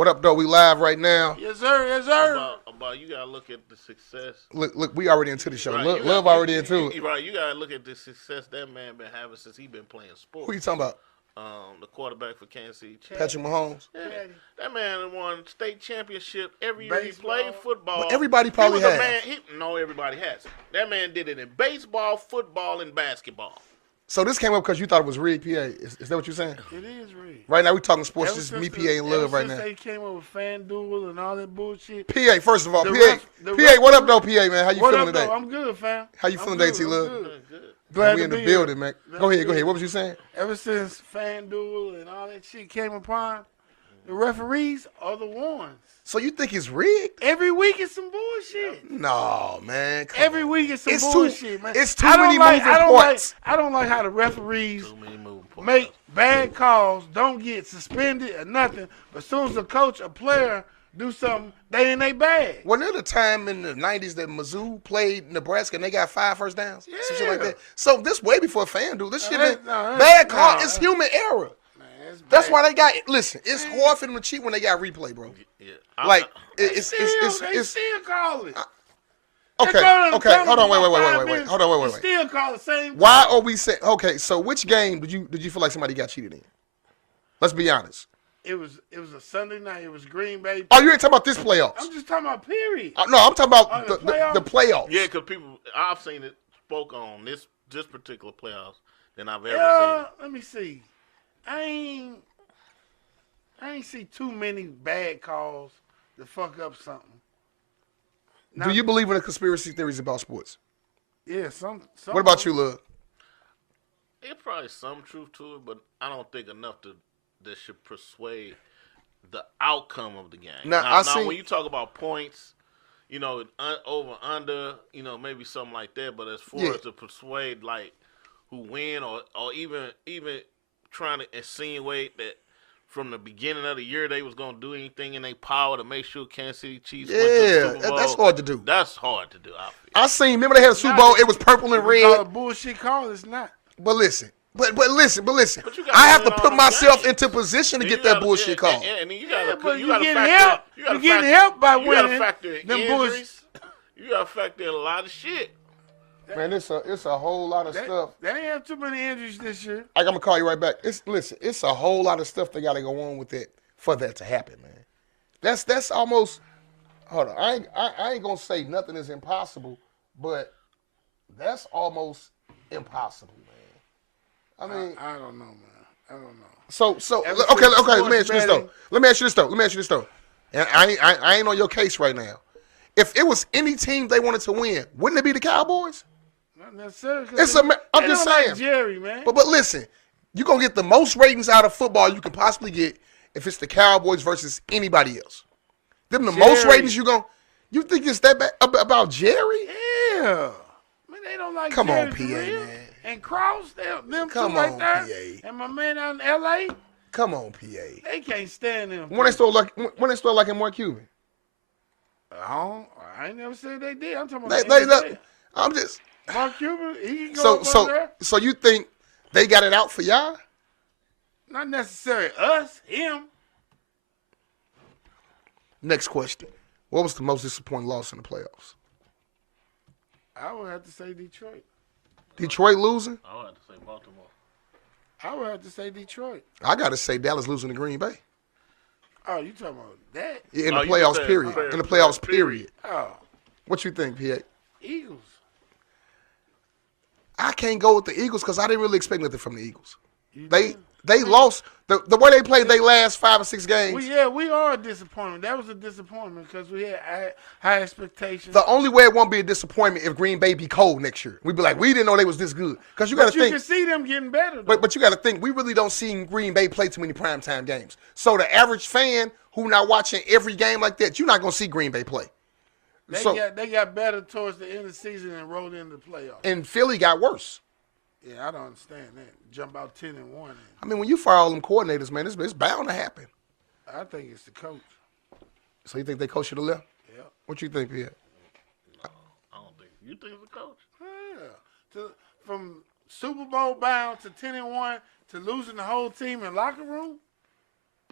What up, though? We live right now. Yes, sir. Yes, sir. About you gotta look at the success. Look, we already into the show. Right, Love already into it. Right, you gotta look at the success that man been having since he been playing sports. Who you talking about? The quarterback for Kansas City Chiefs. Patrick Mahomes. Yeah, that man won state championship every year he played football. But everybody probably has. No, everybody has. That man did it in baseball, football, and basketball. So this came up because you thought it was rigged, PA. Is that what you're saying? It is rigged. Right now we talking sports. Ever Just me, since PA, and Love right now. They came up with FanDuel and all that bullshit. PA, first of all, The PA, ref- what up, though, PA, man? How you What feeling up, today? though? I'm good, fam. How you feeling today, T-Love? Good. Glad We to in the be building, here. man. Go ahead. What was you saying? Ever since FanDuel and all that shit came upon, the referees are the ones. So you think it's rigged? Every week it's some bullshit. No, man. Come Every on. week it's some It's bullshit, man. it's too I don't many like- moving I don't parts. I don't like how the referees Too many moving parts. make bad calls, don't get suspended or nothing. But as soon as a coach or player do something, they in their bag. Wasn't there a time in the 90s that Mizzou played Nebraska and they got 5 first downs? Some shit like Yeah. that. So this way before FanDuel. This shit that's- been no, that's- bad call. no, It's that's- human error. Man, That's bad. why they got, listen, it's hard for them to cheat when they got replay, bro. Yeah. Like, They it's still call it. okay, hold on, wait. Hold on, wait. Still call the same. Why are we saying, okay, so which game did you feel like somebody got cheated in? Let's be honest. It was a Sunday night. It was Green Bay. Oh, you ain't talking about this playoffs. I'm just talking about period. No, I'm talking about Oh, the playoffs. Yeah, because people, I've seen it spoke on this particular playoffs than I've ever Yeah, seen. let me see. I ain't see too many bad calls to fuck up something. Do you believe in the conspiracy theories about sports? Yeah, some. What about you, Love? It's probably some truth to it, but I don't think enough that should persuade the outcome of the game. Now, when you talk about points, over under, maybe something like that. But as far as to persuade like who win or even trying to insinuate that from the beginning of the year they was gonna do anything in their power to make sure Kansas City Chiefs went to the Super Bowl, that's hard to do. That's hard to do. I feel. I seen. Remember they had a Super Bowl. It was purple and red. A bullshit call. It's not. But listen. But listen. But you gotta I have win to all put them myself games. into position to Then get you that gotta- bullshit call. And then you But gotta you getting factor. help. You gotta You getting factor- help by You gotta winning. factor in Them injuries. You gotta factor in a lot of shit. Man, it's a whole lot of stuff. They ain't have too many injuries this year. I'm gonna call you right back. It's a whole lot of stuff that gotta go on with it for that to happen, man. That's almost. Hold on, I ain't gonna say nothing is impossible, but that's almost impossible, man. I mean, I don't know, man. I don't know. so Ever okay. since Let me ask you this betting- though. Let me ask you this though. And I ain't on your case right now. If it was any team they wanted to win, wouldn't it be the Cowboys? Not necessarily. I'm just saying. Like Jerry, man. But listen, you're going to get the most ratings out of football you can possibly get if it's the Cowboys versus anybody else. Them the most Jerry. ratings you think it's that bad about Jerry? Yeah. Man, they don't like Come Jerry on, for PA, real. man. And Cross, them Come two right on, there. PA. And my man out in L.A., Come on, PA. they can't stand them. When they start like in Mark Cuban. I ain't never said they did. I'm talking They, about they, the they, I'm just Mark Cuban, he can go so over there. so you think they got it out for y'all? Not necessarily us, him. Next question. What was the most disappointing loss in the playoffs? I would have to say Detroit. Detroit losing? I would have to say Baltimore. I would have to say Detroit. I got to say Dallas losing to Green Bay. Oh, you talking about that? In the Oh, you playoffs, said period. fair, In the playoffs, fair, period. Oh, What you think, PA? Eagles. I can't go with the Eagles because I didn't really expect nothing from the Eagles. You They do? lost the way they played. They last 5 or 6 games. We are a disappointment. That was a disappointment because we had high expectations. The only way it won't be a disappointment if Green Bay be cold next year. We'd be like, we didn't know they was this good. Because you got to But you think. can see them getting better. Though. But you got to think. We really don't see Green Bay play too many primetime games. So the average fan who not watching every game like that, you're not gonna see Green Bay play. They got better towards the end of the season and rolled into the playoffs. And Philly got worse. Yeah, I don't understand that. Jump out 10-1. I mean, when you fire all them coordinators, man, it's bound to happen. I think it's the coach. So you think they coach should have left? Yeah. What you think, Pierre? I don't think you think it's a coach. Yeah. From Super Bowl bound to 10-1 to losing the whole team in locker room,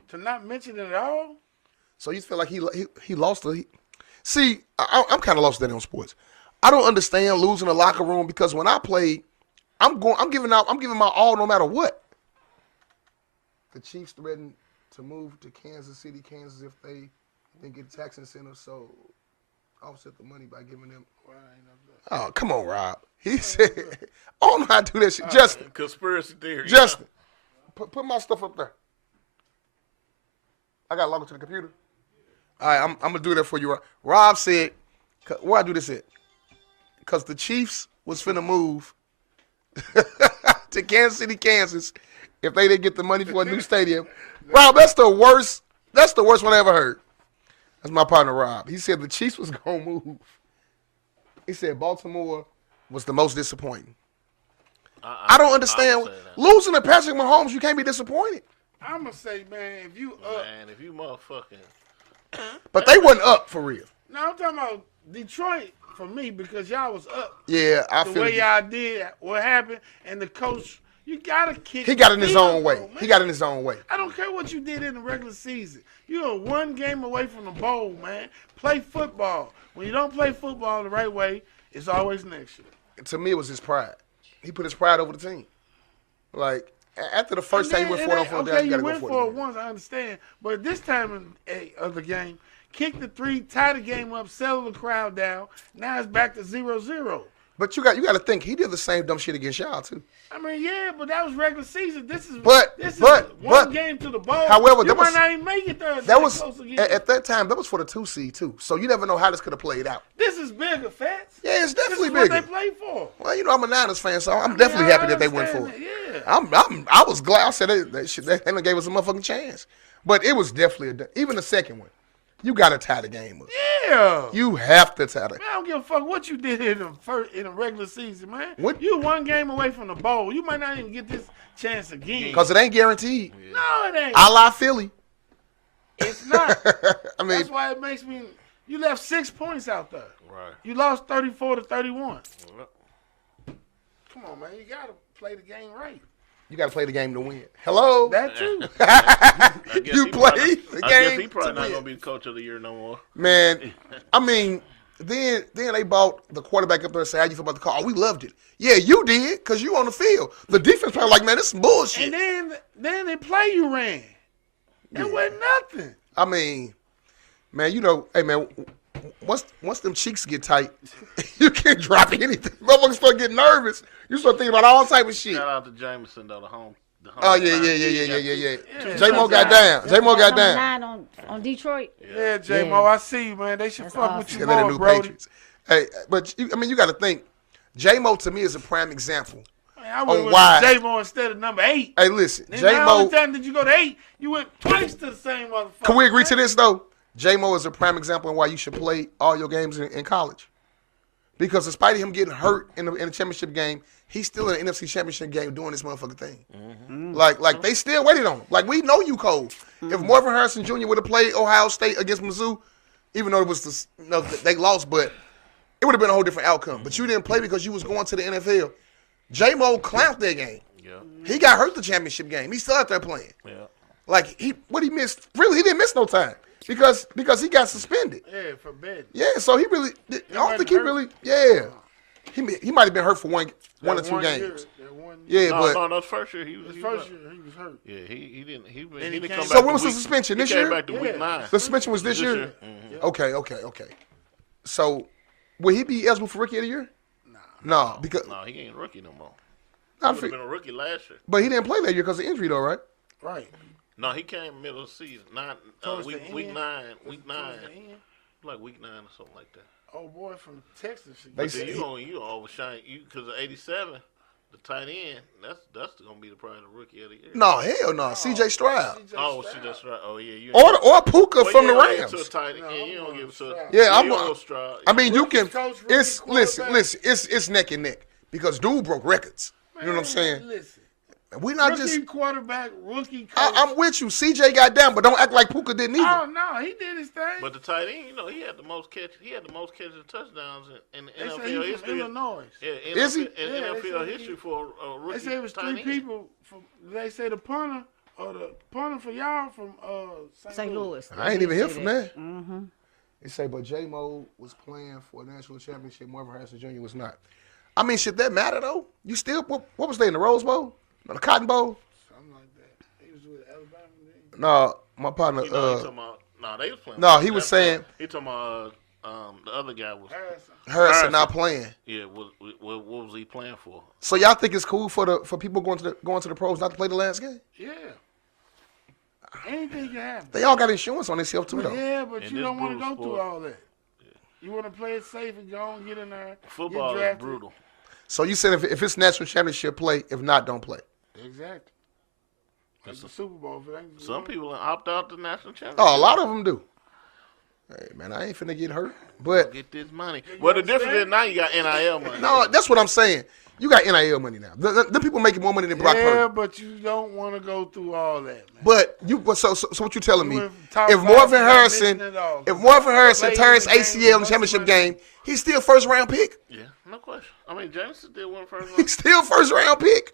to not mention it at all. So you feel like he lost the. See, I'm kind of lost that on sports. I don't understand losing a locker room because when I played, I'm giving my all no matter what. The Chiefs threatened to move to Kansas City, Kansas if they didn't get tax incentives, so offset the money by giving them. Oh, come on, Rob. He said, I don't know how to do that shit. Justin. Conspiracy theory. Justin. Put my stuff up there. I got to log into the computer. All right, I'm going to do that for you. Rob said, where I do this at? Because the Chiefs was finna move to Kansas City, Kansas if they didn't get the money for a new stadium. Rob, that's the worst one I ever heard. That's my partner, Rob. He said the Chiefs was going to move. He said Baltimore was the most disappointing. I don't understand. Losing to Patrick Mahomes, you can't be disappointed. I'm going to say, man, if you motherfucking. But they wasn't up for real. No, I'm talking about Detroit for me because y'all was up. Yeah, I feel the way y'all did what happened, and the coach, you gotta kick. He got in his own way. He got in his own way. I don't care what you did in the regular season. You're one game away from the bowl, man. Play football. When you don't play football the right way, it's always next year. To me, it was his pride. He put his pride over the team. Like after the first time he went 4 on 4 down, you gotta go for it. You went for it once, I understand, but this time of the game. Kick the 3, tie the game up, settle the crowd down. Now it's back to 0-0. But you got to think he did the same dumb shit against y'all too. I mean, yeah, but that was regular season. This is one game to the bowl. However, you might not even make it there. That was at that time. That was for the 2 seed too. So you never know how this could have played out. This is bigger, Fats. Yeah, it's definitely this is bigger. What they play for. Well, you know I'm a Niners fan, so I'm definitely happy that they went for it. Yeah. I was glad. I said they gave us a motherfucking chance, but it was definitely even the second one. You got to tie the game up. Yeah. You have to tie the game. Man, I don't give a fuck what you did in the regular season, man. You one game away from the bowl. You might not even get this chance again. Because it ain't guaranteed. Yeah. No, it ain't. A la Philly. It's not. I mean, that's why it makes me. You left 6 points out there. Right. You lost 34-31. Come on, man. You got to play the game right. You got to play the game to win. Hello? That too. You play the game. I guess he probably not going to be the coach of the year no more. Man, I mean, then they bought the quarterback up there and said, how you feel about the call? Oh, we loved it. Yeah, you did because you on the field. The defense probably like, man, this is some bullshit. And then they play you ran. It wasn't nothing. I mean, man, you know, hey, man, once them cheeks get tight, you can't drop anything. Motherfuckers start getting nervous. You start thinking about all type of shit. Shout out to Jameson, though, the home oh, yeah. J-Mo got down. J-Mo got down. 9 on Detroit. Yeah, J-Mo, I see you, man. They should That's fuck awesome. with you Yeah, they're the more, new Brody. Patriots. Hey, but, you got to think, J-Mo to me is a prime example. Man, I went with why. J-Mo instead of number 8. Hey, listen, Then how J-Mo. many times did you go to 8? You went twice to the same motherfucker. Can we agree to this, though? J-Mo is a prime example of why you should play all your games in college. Because despite him getting hurt in the championship game, he's still in the NFC championship game doing this motherfucking thing. Mm-hmm. Like they still waited on him. Like, we know you cold. Mm-hmm. If Marvin Harrison Jr. would have played Ohio State against Mizzou, even though it was they lost, but it would have been a whole different outcome. Mm-hmm. But you didn't play because you was going to the NFL. J-Mo clowned that game. Yeah. He got hurt the championship game. He's still out there playing. Yeah. Like, he missed? Really, he didn't miss no time. Because he got suspended. Yeah, for betting. Yeah, so he really. I don't think he really. Yeah, he might have been hurt for one or two games. Yeah, but no, first year he was hurt. Yeah, he didn't. He he didn't come came- back. so when was the suspension? This He came year? back to week 9. The suspension was this year. Mm-hmm. Okay. So will he be eligible for rookie of the year? No, because No, he ain't rookie no more. I He would think- have been a rookie last year. but he didn't play that year because of injury, though, right? Right. No, he came middle of the season. Towards Week the 9. end? Week 9. Towards the end? Like week 9 or something like that. Oh boy from Texas. They But say then you overshine you because of 87, the tight end. That's gonna be probably the rookie of the year. No, hell no. C.J. Stroud Oh, shit, that's right. Oh yeah, you. or Puka Well, from you the don't give it to a Rams. tight end. No, Yeah, I'm you don't going give it to. Stroud. Yeah, you I'm don't going. go Stroud. I mean, you can. coach, rookie It's quarterback. listen. It's neck and neck because dude broke records. You know what I'm saying? Listen. We not Rookie just. quarterback, rookie coach. I'm with you. CJ got down, but don't act like Puka didn't either. Oh no, he did his thing. But the tight end, he had the most catches. He had the most catches and touchdowns in the They say NFL he's from history. Illinois. Yeah, Is he? In Yeah, they NFL say history for a rookie. They say it was tight 3 end. people. They say the punter the punter for y'all from St. Louis. I ain't even hear from that. Mm-hmm. They say, but J-Mo was playing for a national championship. Marvin Harrison Jr. was not. I mean, should that matter, though? You still, what was they in the Rose Bowl? No, the Cotton Bowl? Something like that. He was with Alabama then. No, my partner. You know, he talking about, they was playing. No, he was saying. He talking about the other guy was Harrison not playing. Yeah, what was he playing for? So y'all think it's cool for people going to the pros not to play the last game? Yeah. Anything can happen. They all got insurance on themselves too, though. Yeah, but And you this don't want to brutal go through sport. all that. You want to play it safe and go and get in there. Football get is drafted. brutal. So you said if it's national championship, play. If not, don't play. Exactly. It's the Super Bowl. If it ain't Some people opt out the national championship. Oh, a lot of them do. Hey, man, I ain't finna get hurt. But Get this money. Well, the difference is now you got NIL money. no, that's what I'm saying. You got NIL money now. The people making more money than Brock Yeah, Purdy. but you don't want to go through all that, man. But so what you telling me? You went from top If five Marvin to not Harrison, mention it all. if Marvin Harrison Played tears in the game, ACL in the most championship money. game, he's still first round pick. Yeah, no question. I mean, Jameson did one first He's still first round pick.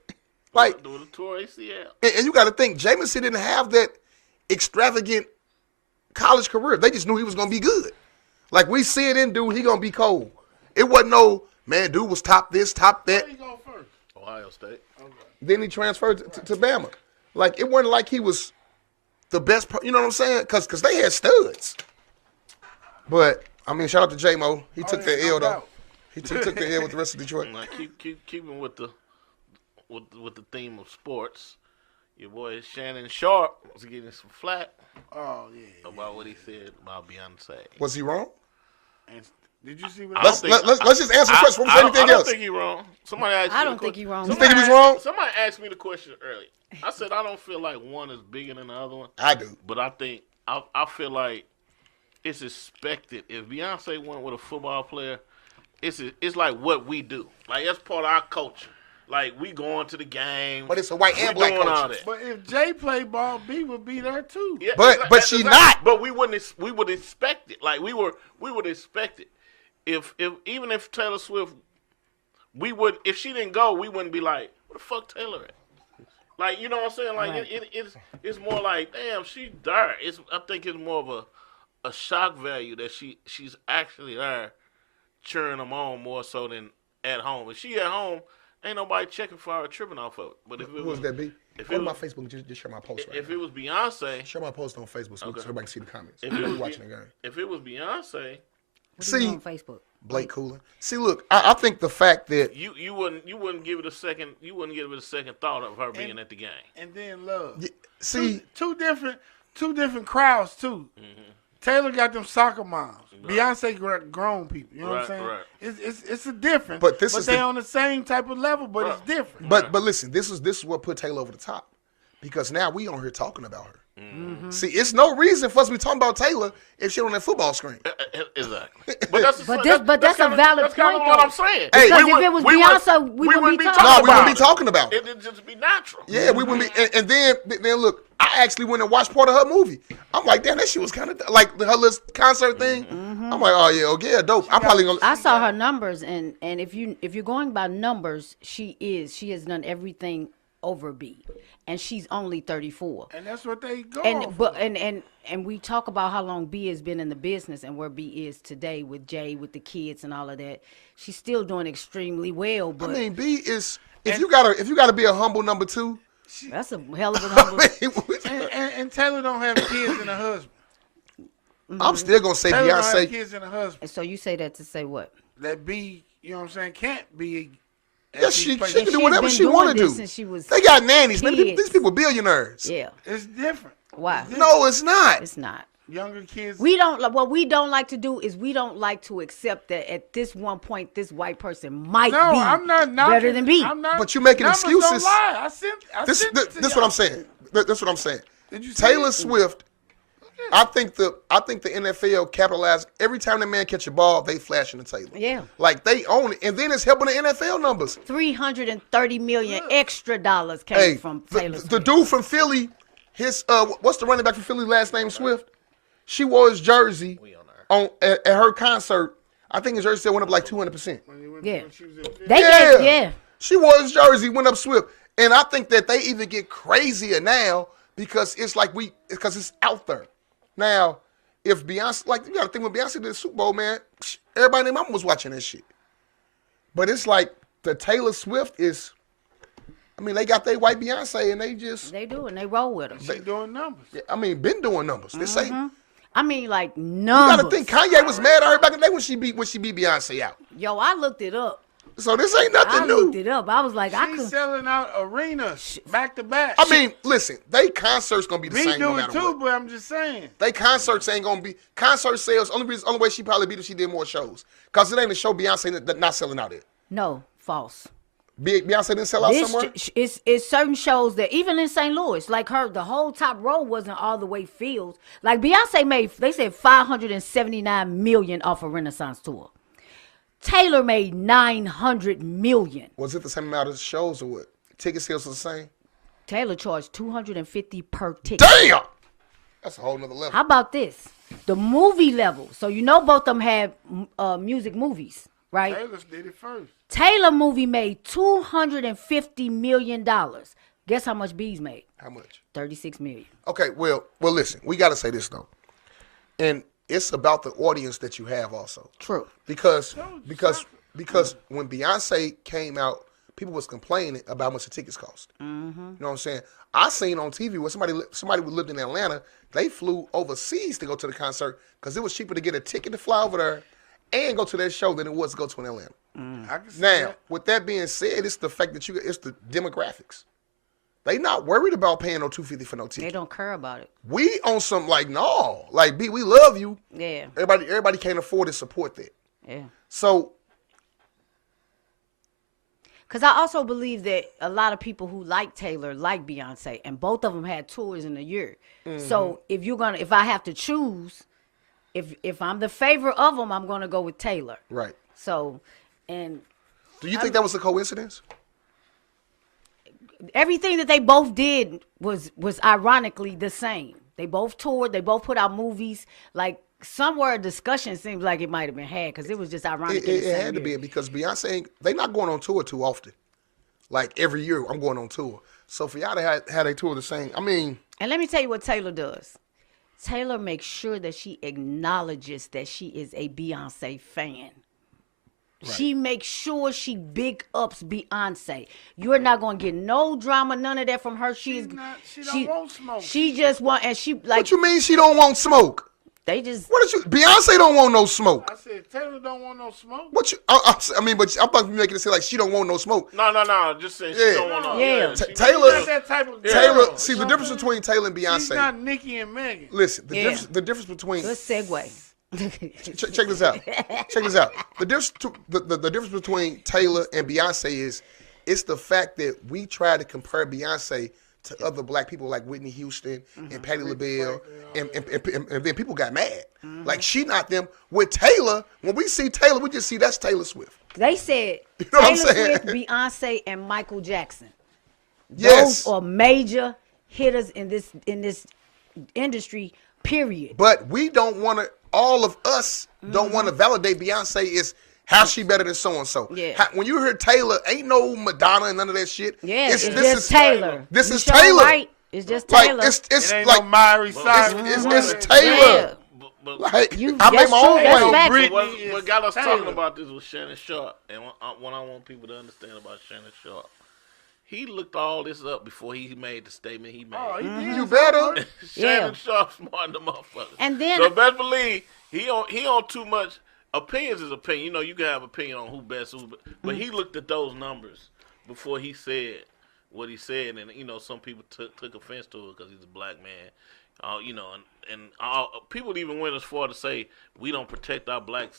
Like, doing a tour ACL. and you got to think, Jameson didn't have that extravagant college career. They just knew he was gonna be good. Like we see it in dude, he gonna be cold. It wasn't no man. Dude was top this, top that. Where you go first? Ohio State. Then he transferred to Bama. Like it wasn't like he was the best. You know what I'm saying? Because they had studs. But I mean, shout out to J-Mo. He took the L though. He took the L with the rest of Detroit. Like keeping with the theme of sports. Your boy Shannon Sharp was getting some flack Oh yeah. about what he said about Beyonce. Was he wrong? And did you see what Let's just answer the question. Before we say anything I don't else. think he's wrong. Somebody asked me I the don't think que- he's wrong. You think he was wrong? Somebody asked me the question earlier. I said I don't feel like one is bigger than the other one, I do. but I think I feel like it's expected. If Beyonce went with a football player, it's like what we do. Like that's part of our culture. Like we going to the game. But it's a white and we black doing all culture. that. But if Jay played ball, B would be there too. Yeah, But she not. But we would expect it. Like we would expect it. If even if Taylor Swift, we would if she didn't go, we wouldn't be like, where the fuck Taylor at? Like you know what I'm saying? Like Right. it's more like damn, she's there. I think it's more of a shock value that she's actually there, cheering them on more so than at home. If she at home, ain't nobody checking for her or tripping off of it. But if it Who was was that be? if Go it to my was- Facebook. Just share my post right if now. it was Beyonce, Share my post on Facebook so Okay. everybody can see the comments. If If it you're was watching the game. if it was Beyonce, What do you See- do on Facebook? Blake Cooler. See, look, I think the fact that you wouldn't give it a second thought of her being at the game. And then love. see Two different crowds too. Mm-hmm. Taylor got them soccer moms. Right. Beyonce grown people. You know what I'm Right, saying? right. It's a difference. But this is they the- on the same type of level, but Right. it's different. But listen, this is what put Taylor over the top, because now we on here talking about her. Mm-hmm. See, it's no reason for us to be talking about Taylor if she on that football screen. Exactly. But that's that's a valid That's kind of point, what though. I'm saying. Hey, Because we if it was Beyonce, we wouldn't be No, talking we wouldn't be it. talking about it. It'd just be natural. Yeah, we wouldn't be. And then look, I actually went and watched part of her movie. I'm like, damn, that shit was kind of like her little concert thing. I'm like, oh yeah, dope. I'm probably gonna. I saw her numbers, and if you're going by numbers, she has done everything over B, and she's only 34. And that's what they go And off but of. and we talk about how long B has been in the business and where B is today with Jay, with the kids and all of that. She's still doing extremely well, but I mean, B is if you gotta be a humble number two. that's a hell of a I number. mean, And Taylor don't have kids and a husband. I'm still gonna say Taylor don't have Beyonce. kids and a husband. And so you say that to say what? That B, you know what I'm saying, can't be. Yes, she places. can do She's whatever been she doing want to this do. since she was They got nannies, man. kids. These people billionaires. Yeah, It's different. why? No, it's not. It's not. Younger kids. We don't. What we don't like to do is we don't like to accept that at this one point this white person might no, be I'm not knocking- better than B. I'm not, But you making numbers excuses. Don't lie. I sent This it to what y'all. I'm saying. That's what I'm saying. Did you see Taylor it? Swift. I think the NFL capitalized every time the man catch a ball, they flashing the Taylor. Yeah. Like they own it, and then it's helping the NFL numbers. $330 million extra dollars came Hey, from the Taylor Swift. dude from Philly, his what's the running back from Philly? Last name Swift. She wore his jersey at her concert. I think his jersey still went up like 200%. Yeah. When she was in fifth. They Yeah. gave, yeah. She wore his jersey, went up Swift, and I think that they even get crazier now because it's like because it's out there. Now, if Beyonce, like, you got to think when Beyonce did the Super Bowl, man, everybody and their mama was watching that shit. But it's like the Taylor Swift is, I mean, they got their white Beyonce and they just. They do, and they roll with them. She doing numbers. I mean, been doing numbers. This ain't. I mean, like, You numbers. got to think Kanye was mad at her back in the day when she beat Beyonce out. Yo, I looked it up. So this ain't nothing I new. looked it up. I was like, I She's could. selling out arenas back to back. I mean, listen, they concerts gonna be the we same no do it matter too, what. but I'm just saying. They concerts ain't gonna be concert sales. Only way she probably beat if she did more shows. Cause it ain't a show Beyonce not selling out at. No, false. Beyonce didn't sell out somewhere. It's certain shows that even in St. Louis, like the whole top row wasn't all the way filled. Like Beyonce made, they said 579 million off a Renaissance tour. Taylor made 900 million. Was it the same amount of shows or what? Ticket sales was the same. Taylor charged 250 per ticket. Damn, that's a whole nother level. How about this? The movie level. So you know both of them had music movies, right? Taylor did it first. Taylor movie made $250 million. Guess how much B's made? How much? 36 million. Okay, well, listen, we got to say this though, and it's about the audience that you have also. True. Because when Beyonce came out, people was complaining about how much the tickets cost. Mm-hmm. You know what I'm saying? I seen on TV where somebody who lived in Atlanta, they flew overseas to go to the concert because it was cheaper to get a ticket to fly over there and go to their show than it was to go to in Atlanta. I can see Now, that. with that being said, it's the fact that it's the demographics. They not worried about paying no $250 for no ticket. They don't care about it. We on some like, no, like B, we love you. Yeah. Everybody can't afford to support that. Yeah. So Because I also believe that a lot of people who like Taylor like Beyonce, and both of them had tours in a year. So if I have to choose, if I'm the favorite of them, I'm gonna go with Taylor. right. So, and Do you think that was a coincidence? everything that they both did was ironically the same. They both toured. They both put out movies. Like somewhere a discussion seems like it might have been had because it was just ironic. It had to be because Beyonce they not going on tour too often. Like every year I'm going on tour. So for y'all to have a tour the same, I mean. And let me tell you what Taylor does. Taylor makes sure that she acknowledges that she is a Beyonce fan. Right. She makes sure she big ups Beyonce. You're not gonna get no drama, none of that from her. She don't want smoke. She just want, and she like. What you mean she don't want smoke? They just. What did you? Beyonce don't want no smoke. I said Taylor don't want no smoke. What you? I mean, but I thought you making it say like she don't want no smoke. No. Just saying she don't want no. Yeah. Taylor. She's not that type of girl. Taylor. See the difference between Taylor and Beyonce. She's not Nicki and Megan. Listen, the difference between. Good segue. Check this out. Check this out. The difference between Taylor and Beyonce is it's the fact that we try to compare Beyonce to other black people like Whitney Houston and Patti LaBelle, and then people got mad. Like she not them. With Taylor, when we see Taylor, we just see that's Taylor Swift. They said You know what I'm Taylor saying? Swift, Beyonce, and Michael Jackson. Yes. Those are major hitters in this industry. Period. But we don't want to. All of us don't want to validate Beyonce is how she better than so and so. Yeah. When you hear Taylor, ain't no Madonna and none of that shit. Yeah, this just is Taylor. This You is sure Taylor. right. It's just Taylor. Like it's It ain't like no Miley Cyrus. it's Taylor. Yeah. But Like You- I make that's my true, own that's way. fact. Britney what is got us Taylor. talking about this was Shannon Sharp, and what I want people to understand about Shannon Sharp, he looked all this up before he made the statement he made. Oh, he did. You better. Shannon Yeah. Sharp smart the motherfucker. And then- so best believe he on too much. Opinions is opinion. You know, you can have opinion on who best, but he looked at those numbers before he said what he said, and you know, some people took offense to it because he's a black man. You know, and people even went as far to say we don't protect our black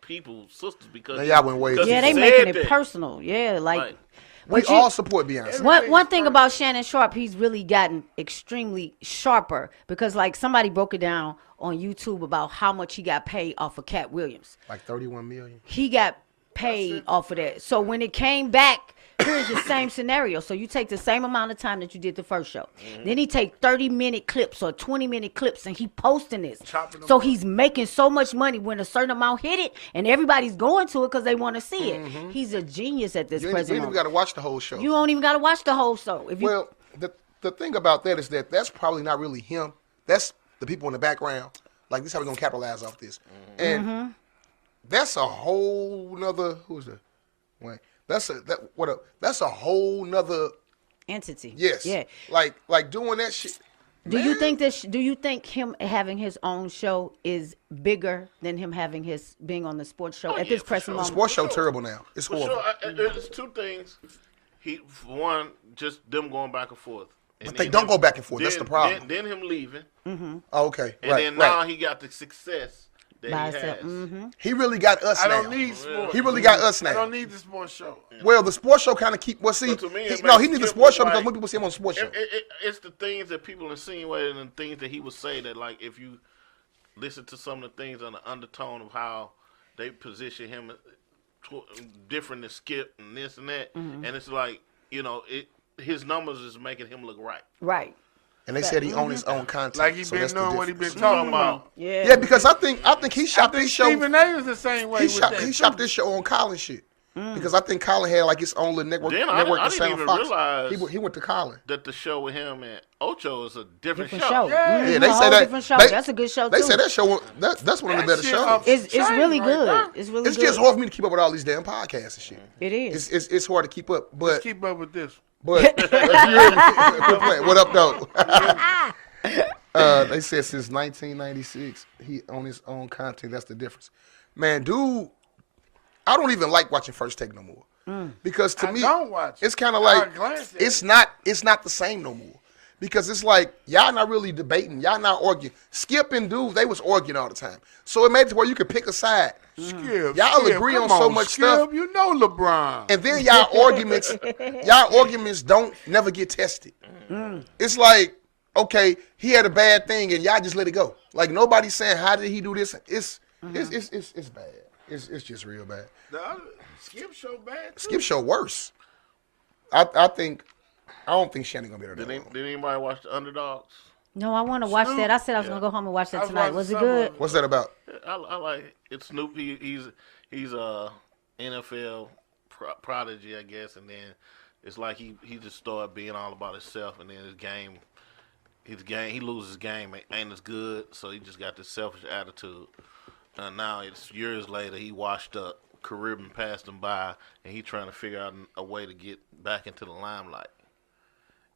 people, sisters, because Man, y'all went way because too Yeah, he they said making it that. personal. Yeah, like. Right. We But you- all support Beyonce. One thing about Shannon Sharp, he's really gotten extremely sharper because, like, somebody broke it down on YouTube about how much he got paid off of Cat Williams. Like 31 million. He got paid off of that. So when it came back, here's the same scenario. So you take the same amount of time that you did the first show. Then he take 30-minute clips or 20-minute clips and he posting this. Chopping them So up. he's making so much money when a certain amount hit it and everybody's going to it because they want to see it. He's a genius at this You ain't present even moment. got to watch the whole show. You don't even got to watch the whole show. If you Well, the the thing about that is that that's probably not really him. That's the people in the background. Like, this is how we're gonna capitalize off this. And that's a whole nother that's a whole nother entity. yes. Yeah. Like doing that shit. Do you think do you think him having his own show is bigger than him having being on the sports show at this present The moment? sports show terrible now. It's For horrible. sure, there's two things. For one, just them going back and forth. And But they then don't him- go back and forth. Then, That's the problem. Then him leaving, Oh, okay. and right. then now right. he got the success that By he himself. has. He really got us I now. don't need sports. He really got us I now. don't need the sports show. Well, the sports show kind of keep. Well, see, But to me, it no, makes he needs the Skip sports show look because like- when people see him on the sports show. It's the things that people insinuated and things that he would say that, like, if you listen to some of the things on the undertone of how they position him different than Skip and this and that, and it's like, his numbers is making him look right. Right. And they said he owned his own content. Like he so been that's the doing what he been difference. talking about. Yeah. Yeah, because I think he I shopped think his show. Stephen A. was the same way He with shopped that. he too. shopped his show on Colin shit. Because I think Colin had like his own little network. Then I network didn't to sell even Fox. realize- he went to Colin. That the show with him and Ocho is a different, Different show. Yeah. Mhm, Yeah, a they whole say that. different show. They, That's a good show They too. say that show. That's one of the That better shit shows. off- It's Shame really right good. there. It's really It's good. just hard for me to keep up with all these damn podcasts and shit. It is. It's hard to keep up. But Let's keep up with this. But you hear me? Quit playing. What up, though? They said since 1996 he owned his own content. That's the difference, man. Dude, I don't even like watching First Take no more because to I me don't watch it. it's kind of I like glanced at it's not the same no more because it's like y'all not really debating, y'all not arguing. Skip and Dude, they was arguing all the time, so it made it to where you could pick a side. Skip, Y'all Skip, agree come on so much Skip, stuff. You know LeBron. And then y'all arguments don't never get tested. It's like, okay, he had a bad thing and y'all just let it go. Like nobody's saying how did he do this? It's bad. It's just real bad. The other Skip show bad too. Skip show worse. I don't think Shannon gonna be there. Did, That long. did anybody watch the Underdogs? No, I want to watch Snoop. that. I said I was gonna go home and watch I that was tonight. watching Was it some of good? it. What's that about? I like it. It's Snoop. He's a NFL prodigy, I guess, and then it's like he just started being all about himself, and then his game, he loses game ain't as good, so he just got this selfish attitude. And now it's years later, he washed up, career been passed him by, and he trying to figure out a way to get back into the limelight.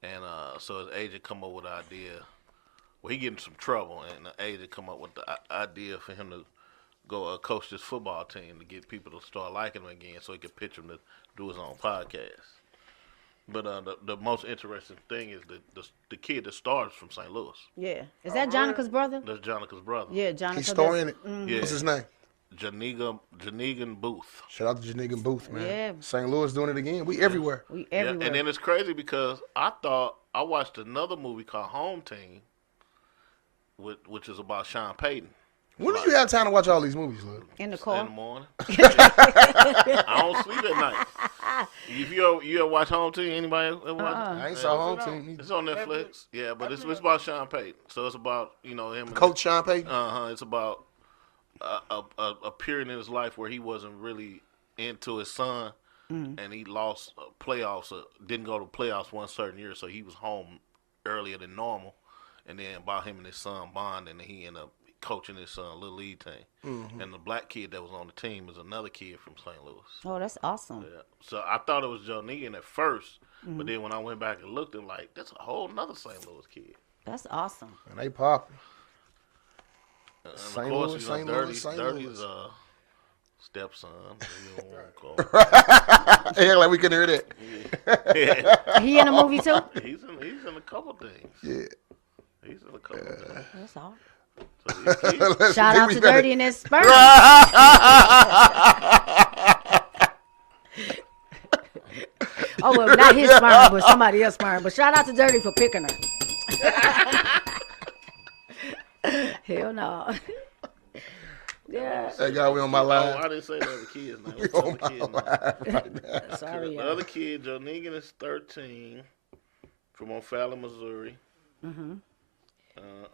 And so his agent come up with an idea. Well, he get in some trouble, and the agent come up with the idea for him to go coach this football team to get people to start liking him again, so he could pitch him to do his own podcast. But the most interesting thing is the kid that starts from St. Louis. Yeah. Is that Jonica's brother? That's Jonica's brother. Yeah, Jonica. He's starring it. Yeah. What's his name? Janigan Booth. Shout out to Janigan Booth, man. Yeah. St. Louis doing it again. We everywhere. We Yeah, everywhere. and then it's crazy because I watched another movie called Home Team, which is about Sean Payton. When do you have time to watch all these movies, look? in the In car. the morning. I don't sleep at night. If you ever watch Home Team, anybody ever watch it? I ain't saw Home Team It's on Netflix. Yeah, but it's about Sean Payton. So it's about him. And Coach Sean Payton. It's about a period in his life where he wasn't really into his son, and he lost playoffs. Didn't go to playoffs one certain year, so he was home earlier than normal. And then about him and his son bond, and he ended up coaching his son little league team. And the black kid that was on the team is another kid from St. Louis. Oh, that's awesome. Yeah. So I thought it was Joe Negan at first, but then when I went back and looked, I'm like, that's a whole nother St. Louis kid. That's awesome. And they popping. And St. of course, Louis, St. Louis, St. Dirty's Louis. Stepson. You don't want to call. Yeah, like we couldn't hear that. Yeah. He in the movie too? He's in a couple things. Yeah. He's in a couple things. That's all. So these kids- Shout out to Dirty and his sperm. Oh, well, not his sperm, but somebody else's sperm. But shout out to Dirty for picking her. Hell no. Yeah. That guy, we on my Oh, line. I didn't say the other kids now. We Let's on tell the my kids now. line right now. Sorry, The yeah. other kid, Joe Negan, is 13, from O'Fallon, Missouri.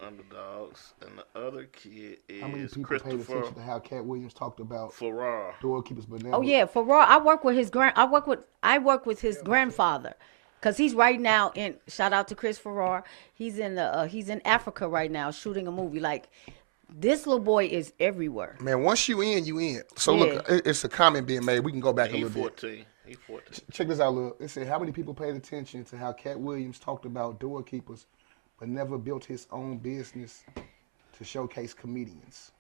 Underdogs, and the other kid How many is people paid Christopher attention to how Cat Williams talked about Farrar. doorkeepers benevolent? Oh yeah, for Raw, I work with his grandfather, Cause he's right now in. Shout out to Chris Farrar. He's in Africa right now shooting a movie. Like this little boy is everywhere. Man, once you in, you in. So Yeah. look, it's a comment being made. We can go back a He's little 14. bit. He's 14. Check this out, look. It said, how many people paid attention to how Cat Williams talked about doorkeepers, but never built his own business to showcase comedians?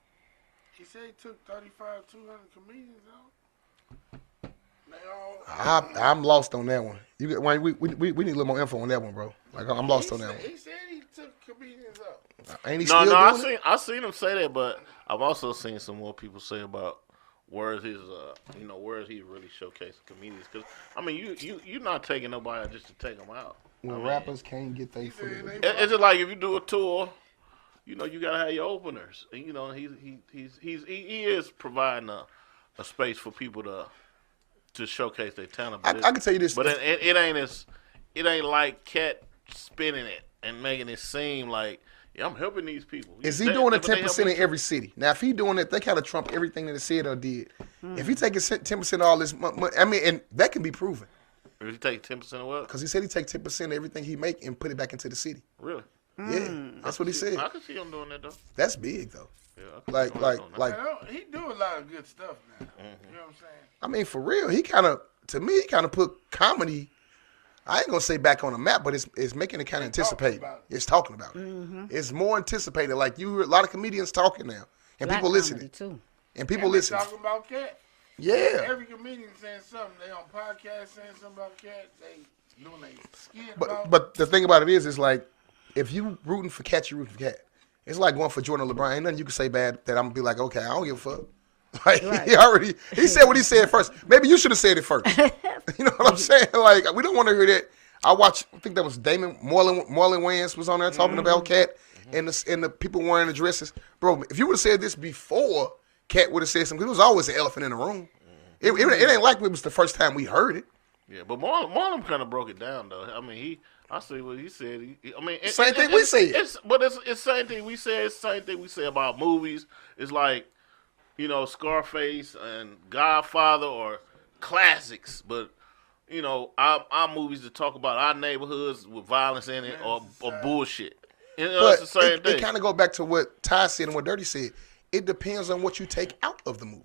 He said he took 200 comedians out. They all. I'm lost on that one. You get, Wayne, we need a little more info on that one, bro. Like I'm lost on that one. He said he took comedians out. Ain't he No, still doing it? I seen him say that, but I've also seen some more people say about where's his, where's he really showcasing comedians? Because I mean, you're not taking nobody just to take them out. When I mean, rappers can't get their food. it's just like if you do a tour, you gotta have your openers. And, he is providing a space for people to showcase their talent. I can tell you this. But it ain't like Cat spinning it and making it seem like, yeah, I'm helping these people. Is he doing it 10% in every city? Now, if he doing it, they kind of trump everything that he said or did. If he taking 10% of all this money, I mean, and that can be proven. If you take 10% of what? Because he said he take 10% of everything he make and put it back into the city. Really? Yeah, that's what he said. I can see him doing that though. That's big though. Yeah, I can see him doing that. He do a lot of good stuff now. You know what I'm saying? I mean, for real, he kind of put comedy. I ain't gonna say back on the map, but it's making it kind of anticipated. It's talking about it. It's more anticipated. Like you hear a lot of comedians talking now, and Black people listening. comedy, too. And people They listening. talking about Cat. Yeah. Every comedian saying something. They on podcast saying something about Cat. They doing a skit about. But the thing about it is like, if you rooting for Cat, you rooting for Cat. It's like going for Jordan or LeBron. Ain't nothing you can say bad that I'm gonna be like, okay, I don't give a fuck. Like Right. he said what he said first. Maybe you should have said it first. You know what I'm saying? Like we don't want to hear that. I think that was Damon Marlon Wayans was on there talking about Cat and the people wearing the dresses. Bro, if you would have said this before, Cat would have said something. There was always an elephant in the room. It ain't like it was the first time we heard it. Yeah, but Marlon kind of broke it down though. I mean, I see what he said. Same thing we said. It's same thing we said. It's the same thing we say about movies. It's like, Scarface and Godfather or classics, but our movies that talk about our neighborhoods with violence in it or bullshit. But it's the same thing. It kind of go back to what Ty said and what Dirty said. It depends on what you take out of the movie.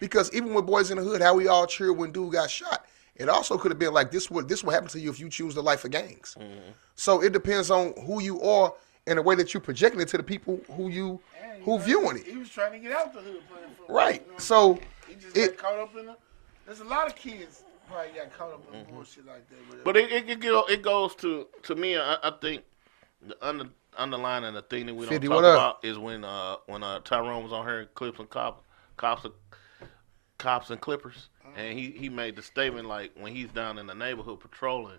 Because even with Boys in the Hood, how we all cheered when dude got shot, it also could have been like this will happen to you if you choose the life of gangs. So it depends on who you are and the way that you projecting it to the people who viewing it. He was trying to get out the hood playing football. Right. You know what I'm So saying? He just got caught up in there's a lot of kids probably got caught up in bullshit like that. But it goes to me. I think the underlining the thing that we don't 50, talk what up? about is when Tyrone was on here, Clips and Cops and Clippers, and he made the statement like when he's down in the neighborhood patrolling,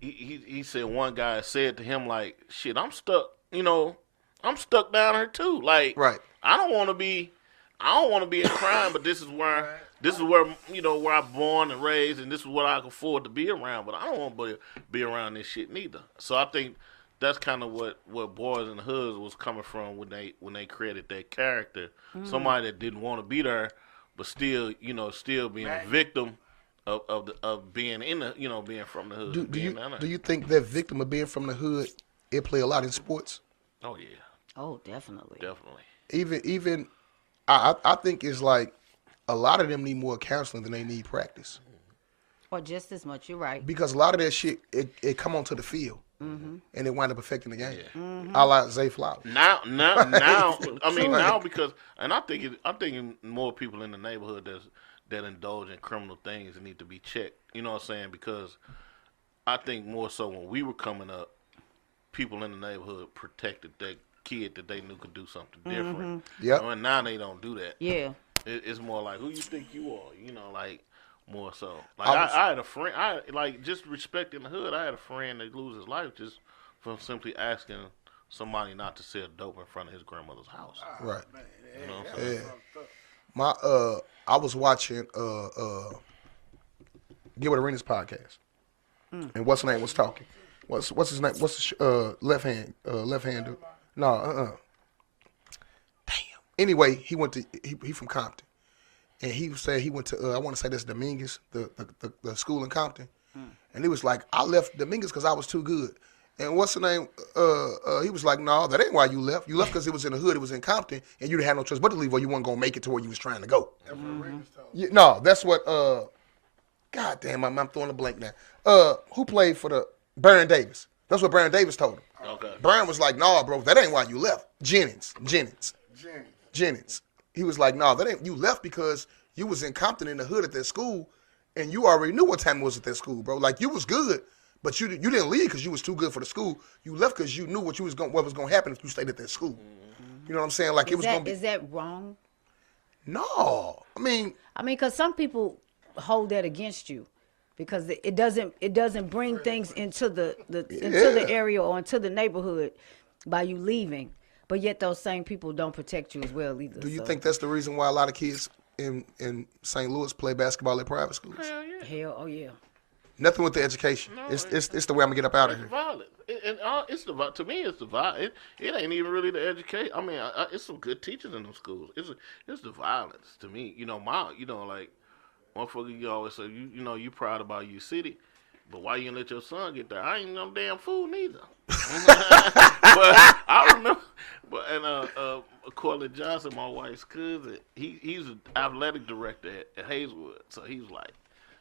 he said one guy said to him like, "Shit, I'm stuck. I'm stuck down here too. Like, Right. I don't want to be in crime, but this is where." This is where where I'm born and raised, and this is what I can afford to be around. But I don't want to be around this shit neither. So I think that's kind of what Boys in the Hood was coming from when they created that character. Somebody that didn't want to be there, but still being a victim of being in the being from the hood. Do you think that victim of being from the hood it play a lot in sports? Oh yeah. Oh, definitely. Even I think it's like. A lot of them need more counseling than they need practice. Or just as much. You're right. Because a lot of that shit, it come onto the field, and it wind up affecting the game. I like Zay Flowers. Now, I mean now because, and I think more people in the neighborhood that indulge in criminal things need to be checked. You know what I'm saying? Because I think more so when we were coming up, people in the neighborhood protected that kid that they knew could do something different. Yep. And now they don't do that. Yeah. It's more like who you think you are, like more so. Like I had a friend, just respecting the hood. I had a friend that lose his life just from simply asking somebody not to sell dope in front of his grandmother's house. Right. Man, You know what I'm saying? My I was watching Get With Arenas podcast, and what's his name was talking. What's his name? What's the left hand dude? No, Damn. Anyway, he went to he from Compton, and he said he went to I want to say this Dominguez, the school in Compton, And he was like, I left Dominguez because I was too good. And what's the name? He was like, no, that ain't why you left. You left because it was in the hood, it was in Compton, and you didn't have no choice but to leave or you weren't going to make it to where you was trying to go. No, that's what, God damn, I'm throwing a blank now. Who played for the Baron Davis? That's what Baron Davis told him. Okay. Baron was like, nah, bro, that ain't why you left. Jennings. He was like, nah, that ain't, you left because you was in Compton in the hood at that school, and you already knew what time it was at that school, bro. Like, you was good, but you didn't leave because you was too good for the school. You left because you knew what was going to happen if you stayed at that school. You know what I'm saying? Like, it was going to be. Is that wrong? No. I mean, because some people hold that against you because it doesn't bring things into the area or into the neighborhood by you leaving. But yet those same people don't protect you as well either. Do you think that's the reason why a lot of kids in St. Louis play basketball at private schools? Hell yeah. Hell, oh yeah. Nothing with the education. No, it's the way I'm gonna get up out of here. Violent. It's the to me. It's the violence. It ain't even really the education. I mean, it's some good teachers in them schools. It's the violence to me. Like motherfucker, you always say you proud about your city, but why you didn't let your son get there? I ain't no damn fool neither. But I remember, Corley Johnson, my wife's cousin, he's an athletic director at Hazelwood, so he was like,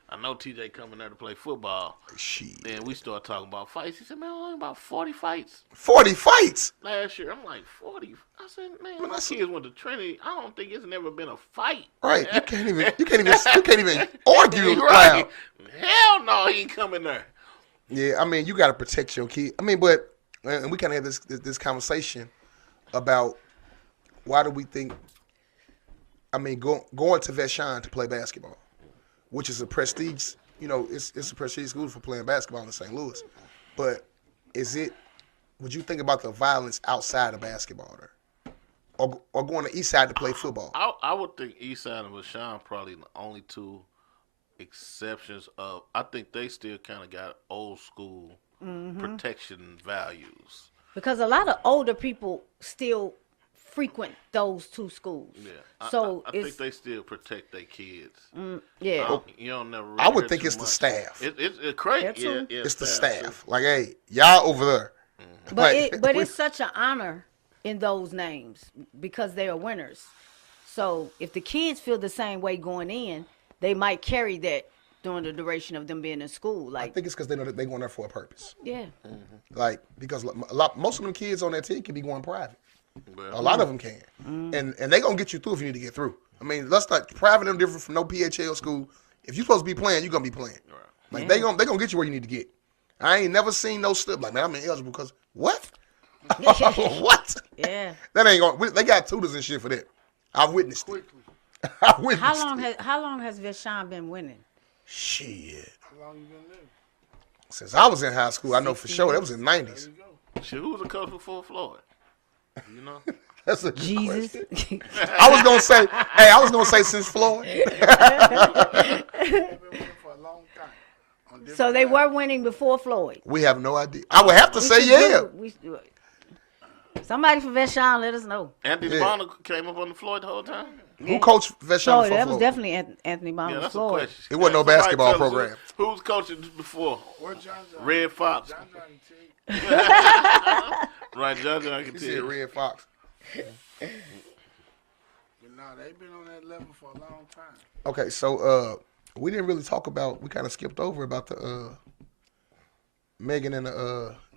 I know TJ coming there to play football. Shit. Then we started talking about fights. He said, man, only about 40 fights 40 fights? last year. I'm like, 40? I said, man, my kids went to Trinity. I don't think it's never been a fight. Right. You can't even argue Right. loud. Hell no, he ain't coming there. Yeah, I mean, you got to protect your kid. I mean, but and we kind of had this conversation about why do we think, I mean, going to Vashon to play basketball, which is a prestige, it's a prestige school for playing basketball in St. Louis. But would you think about the violence outside of basketball there? Or going to East Side to play football? I would think East Side and Vashon probably the only two exceptions of, I think they still kind of got old school protection values. Because a lot of older people still frequent those two schools. Yeah. So I think they still protect their kids. Yeah. You don't never really I would hear think too it's the much. staff. It's crazy. That too. Yeah, It's the staff, staff. Like, hey, y'all over there. But it's such an honor in those names because they are winners. So if the kids feel the same way going in, they might carry that during the duration of them being in school. I Like, think it's because they know that they're going there for a purpose. yeah. Like, because most of them kids on that team can be going private. Well, A lot of them can. And they going to get you through if you need to get through. I mean, let's not, private them different from no PHL school. If you're supposed to be playing, you're going to be playing. Like, Yeah. they gonna get you where you need to get. I ain't never seen no slip like, man, I'm ineligible because, what? What? Yeah. That ain't going, they got tutors and shit for that. I've witnessed it. I witnessed How long has Vashon been winning? Shit. How long you been there? Since I was in high school, I know for sure that was in the 90s. shit, who was the coach before Floyd? You know? That's a good Jesus. question. I was gonna say since Floyd. They've been winning for a long time. On different So they levels. were winning before Floyd. We have no idea. I would have to say yeah. Somebody from Vashon, let us know. Anthony Yeah. Bonner came up on the Floyd the whole time? Who coached Vashon Floyd, before that was Floyd? definitely Anthony Yeah, Bonner. that's a Floyd. question. It wasn't no Somebody basketball tell us program. Who's coaching before? Or John John. Red Fox. John John can tell you. Right, Judge, I can He tell said you. Red Fox. But nah, they've been on that level for a long time. Okay, so we didn't really talk about. We kind of skipped over about the Megan and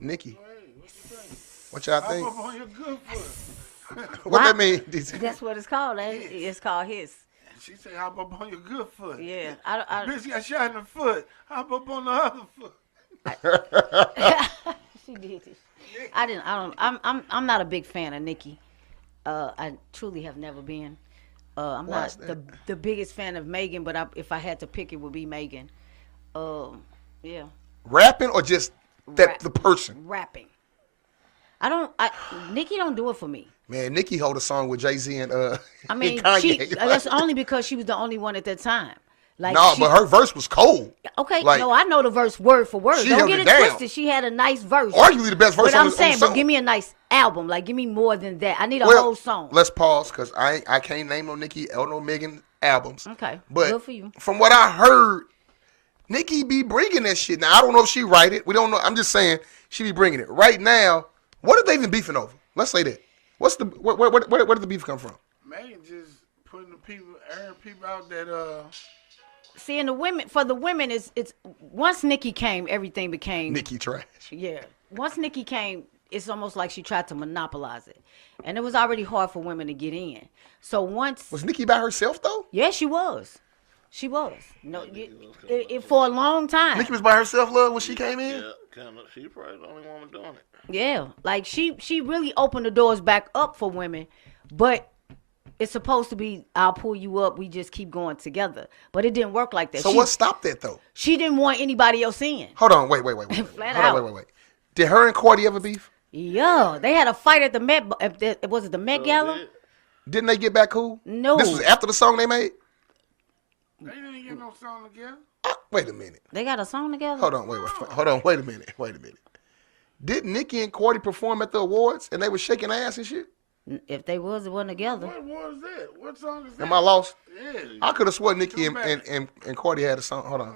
Nikki. Hey, what you think? What y'all Hop think? up on your good foot. What that mean? DC? That's what it's called. It's called his. She say hop up on your good foot. Yeah. I Bitch got shot in the foot. Hop up on the other foot. she did this. I'm not a big fan of Nikki. I truly have never been. I'm Why not is that? the biggest fan of Megan, but if I had to pick, it would be Megan. Yeah, Rapping or just that Rap. the person? rapping. Nikki don't do it for me. Man, Nikki hold a song with Jay-Z and I mean, and Kanye. that's only because she was the only one at that time. Like, No, but her verse was cold. okay, like- no, I know the verse word for word. She Don't held get it it down. twisted. She had a nice verse. Arguably the best verse But on I'm the saying, song. but give me a nice album. Like, give me more than that. I need a Well, whole song. Let's pause because I can't name no Nikki or no Megan albums. Okay, But good for you. from what I heard, Nicki be bringing that shit. Now I don't know if she write it. We don't know. I'm just saying she be bringing it right now. What are they even beefing over? Let's say that. Where did the beef come from? Megan just putting the people, airing people out that See, in for the women, it's once Nikki came, everything became Nicki trash. Yeah. Once Nikki came, it's almost like she tried to monopolize it. And it was already hard for women to get in. So once... Was Nicki by herself, though? Yeah, she was. She was. No, for a long time. Nicki was by herself, love, when she came in? Yeah, kind of. She probably the only woman doing it. Yeah. Like, she really opened the doors back up for women. But it's supposed to be, I'll pull you up, we just keep going together. But it didn't work like that. So what stopped that, though? She didn't want anybody else in. Hold on, wait. Flat Hold out. on, wait. Did her and Cardi ever beef? Yeah. They had a fight at the Met, was it the Met Gala? Didn't they get back cool? No. This was after the song they made? they didn't get no song together. Wait a minute. They got a song together? Hold on, wait a minute. Didn't Nicki and Cardi perform at the awards and they were shaking ass and shit? If they was, it wasn't together. What was that? What song is that? Am I lost? Yeah. I could have sworn Nicki Come back. and Cardi had a song. Hold on.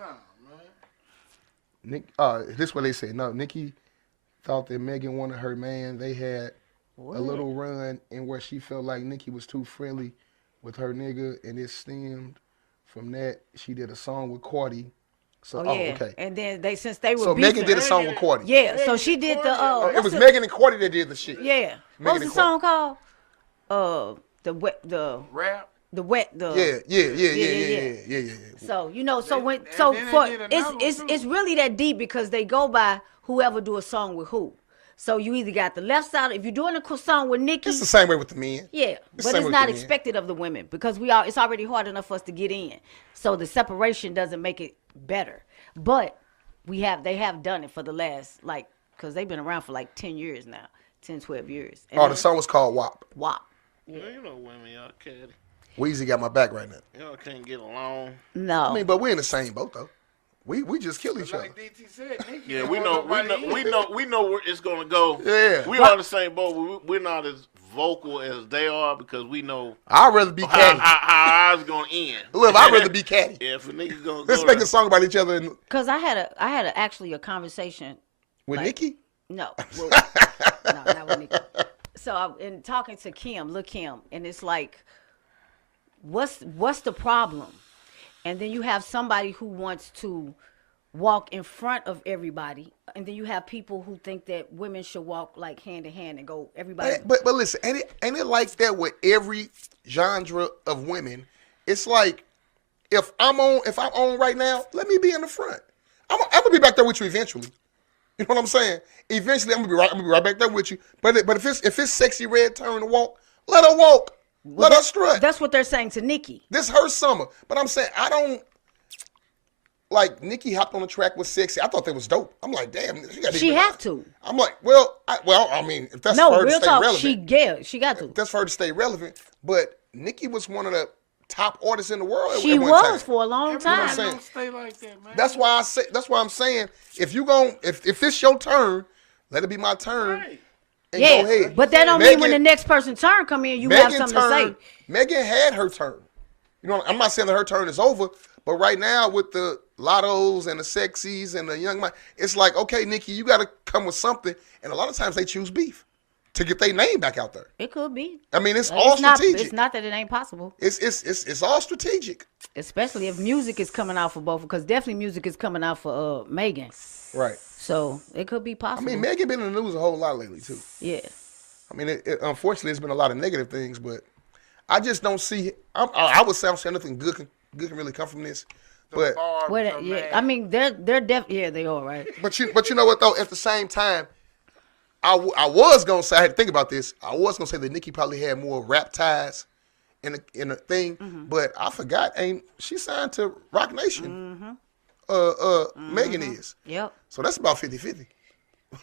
Nah, man. This is what they say. No, Nicki thought that Megan wanted her man. They had a little run in where she felt like Nicki was too friendly with her nigga, and it stemmed from that. She did a song with Cardi. So, okay. And then since they were So beefing, Megan did a song with Cardi. Yeah, so she did the It was Megan and Cardi that did the shit. Yeah. Megan What's and the song called? Rap. Yeah. So then they did another it's really that deep because they go by whoever do a song with who. So you either got the left side. If you're doing a song with Nicki, It's the same way with the men. yeah, the but same it's with not the men. expected of the women because it's already hard enough for us to get in. So the separation doesn't make it better. But they have done it for the last because they've been around for 10 years now, 10, 12 years. And The song was called WAP. WAP. Yeah, you know women, y'all catty. Weezy got my back right now. Y'all can't get along. No. I mean, but we're in the same boat though. We just kill each other. Like DT said, Nicki Yeah, don't we want know nobody in. where it's gonna go. Yeah. We are in the same boat. We're not as vocal as they are because we know I'd rather be catty. how ours gonna end. Look, I'd rather be catty. Yeah, if a nigga gonna Let's go make there. a song about each other Because I had actually a conversation. with Nicki. No, no, not with Nicki. So I'm in talking to Kim, look Kim, and it's like, what's the problem? And then you have somebody who wants to walk in front of everybody, and then you have people who think that women should walk hand in hand and go everybody. But listen, ain't it like that with every genre of women? It's like if I'm on right now, let me be in the front. I'm gonna be back there with you eventually. You know what I'm saying? Eventually, I'm gonna be right back there with you. But if it's sexy red turn to walk, let her walk. Let her strut. That's what they're saying to Nicki. This her summer. But I'm saying I don't like Nicki hopped on the track with sexy. I thought that was dope. I'm like, damn, She have to. I'm like, I mean, if that's for her to real stay talk. relevant, She got to. that's for her to stay relevant. But Nicki was one of the top artists in the world. She at one was time. for a long what I'm time. saying? Don't stay like that, man. That's why I'm saying if it's your turn, let it be my turn. Right. And Yeah, go ahead. but that don't mean when the Megan- next person turn come in, you have something to say. Megan had her turn. You know, I'm not saying that her turn is over, but right now with the Lottos and the Sexies and the Young Man, it's like, okay, Nicki, you got to come with something. And a lot of times they choose beef to get their name back out there. It could be. I mean, it's all strategic. It's not that it ain't possible. It's all strategic. Especially if music is coming out for both, because definitely music is coming out for Megan. Right. So it could be I possible. mean, Megan been in the news a whole lot lately too. Yeah. I mean, unfortunately, it's been a lot of negative things, but I just don't see. I would say I'm saying nothing good can really come from this. But I mean, they're they are right. but you know what though? At the same time, I was gonna say I had to think about this. I was gonna say that Nicki probably had more rap ties in a thing, but I forgot. Ain't she signed to Rock Nation? Megan is. Yep. So that's about 50-50.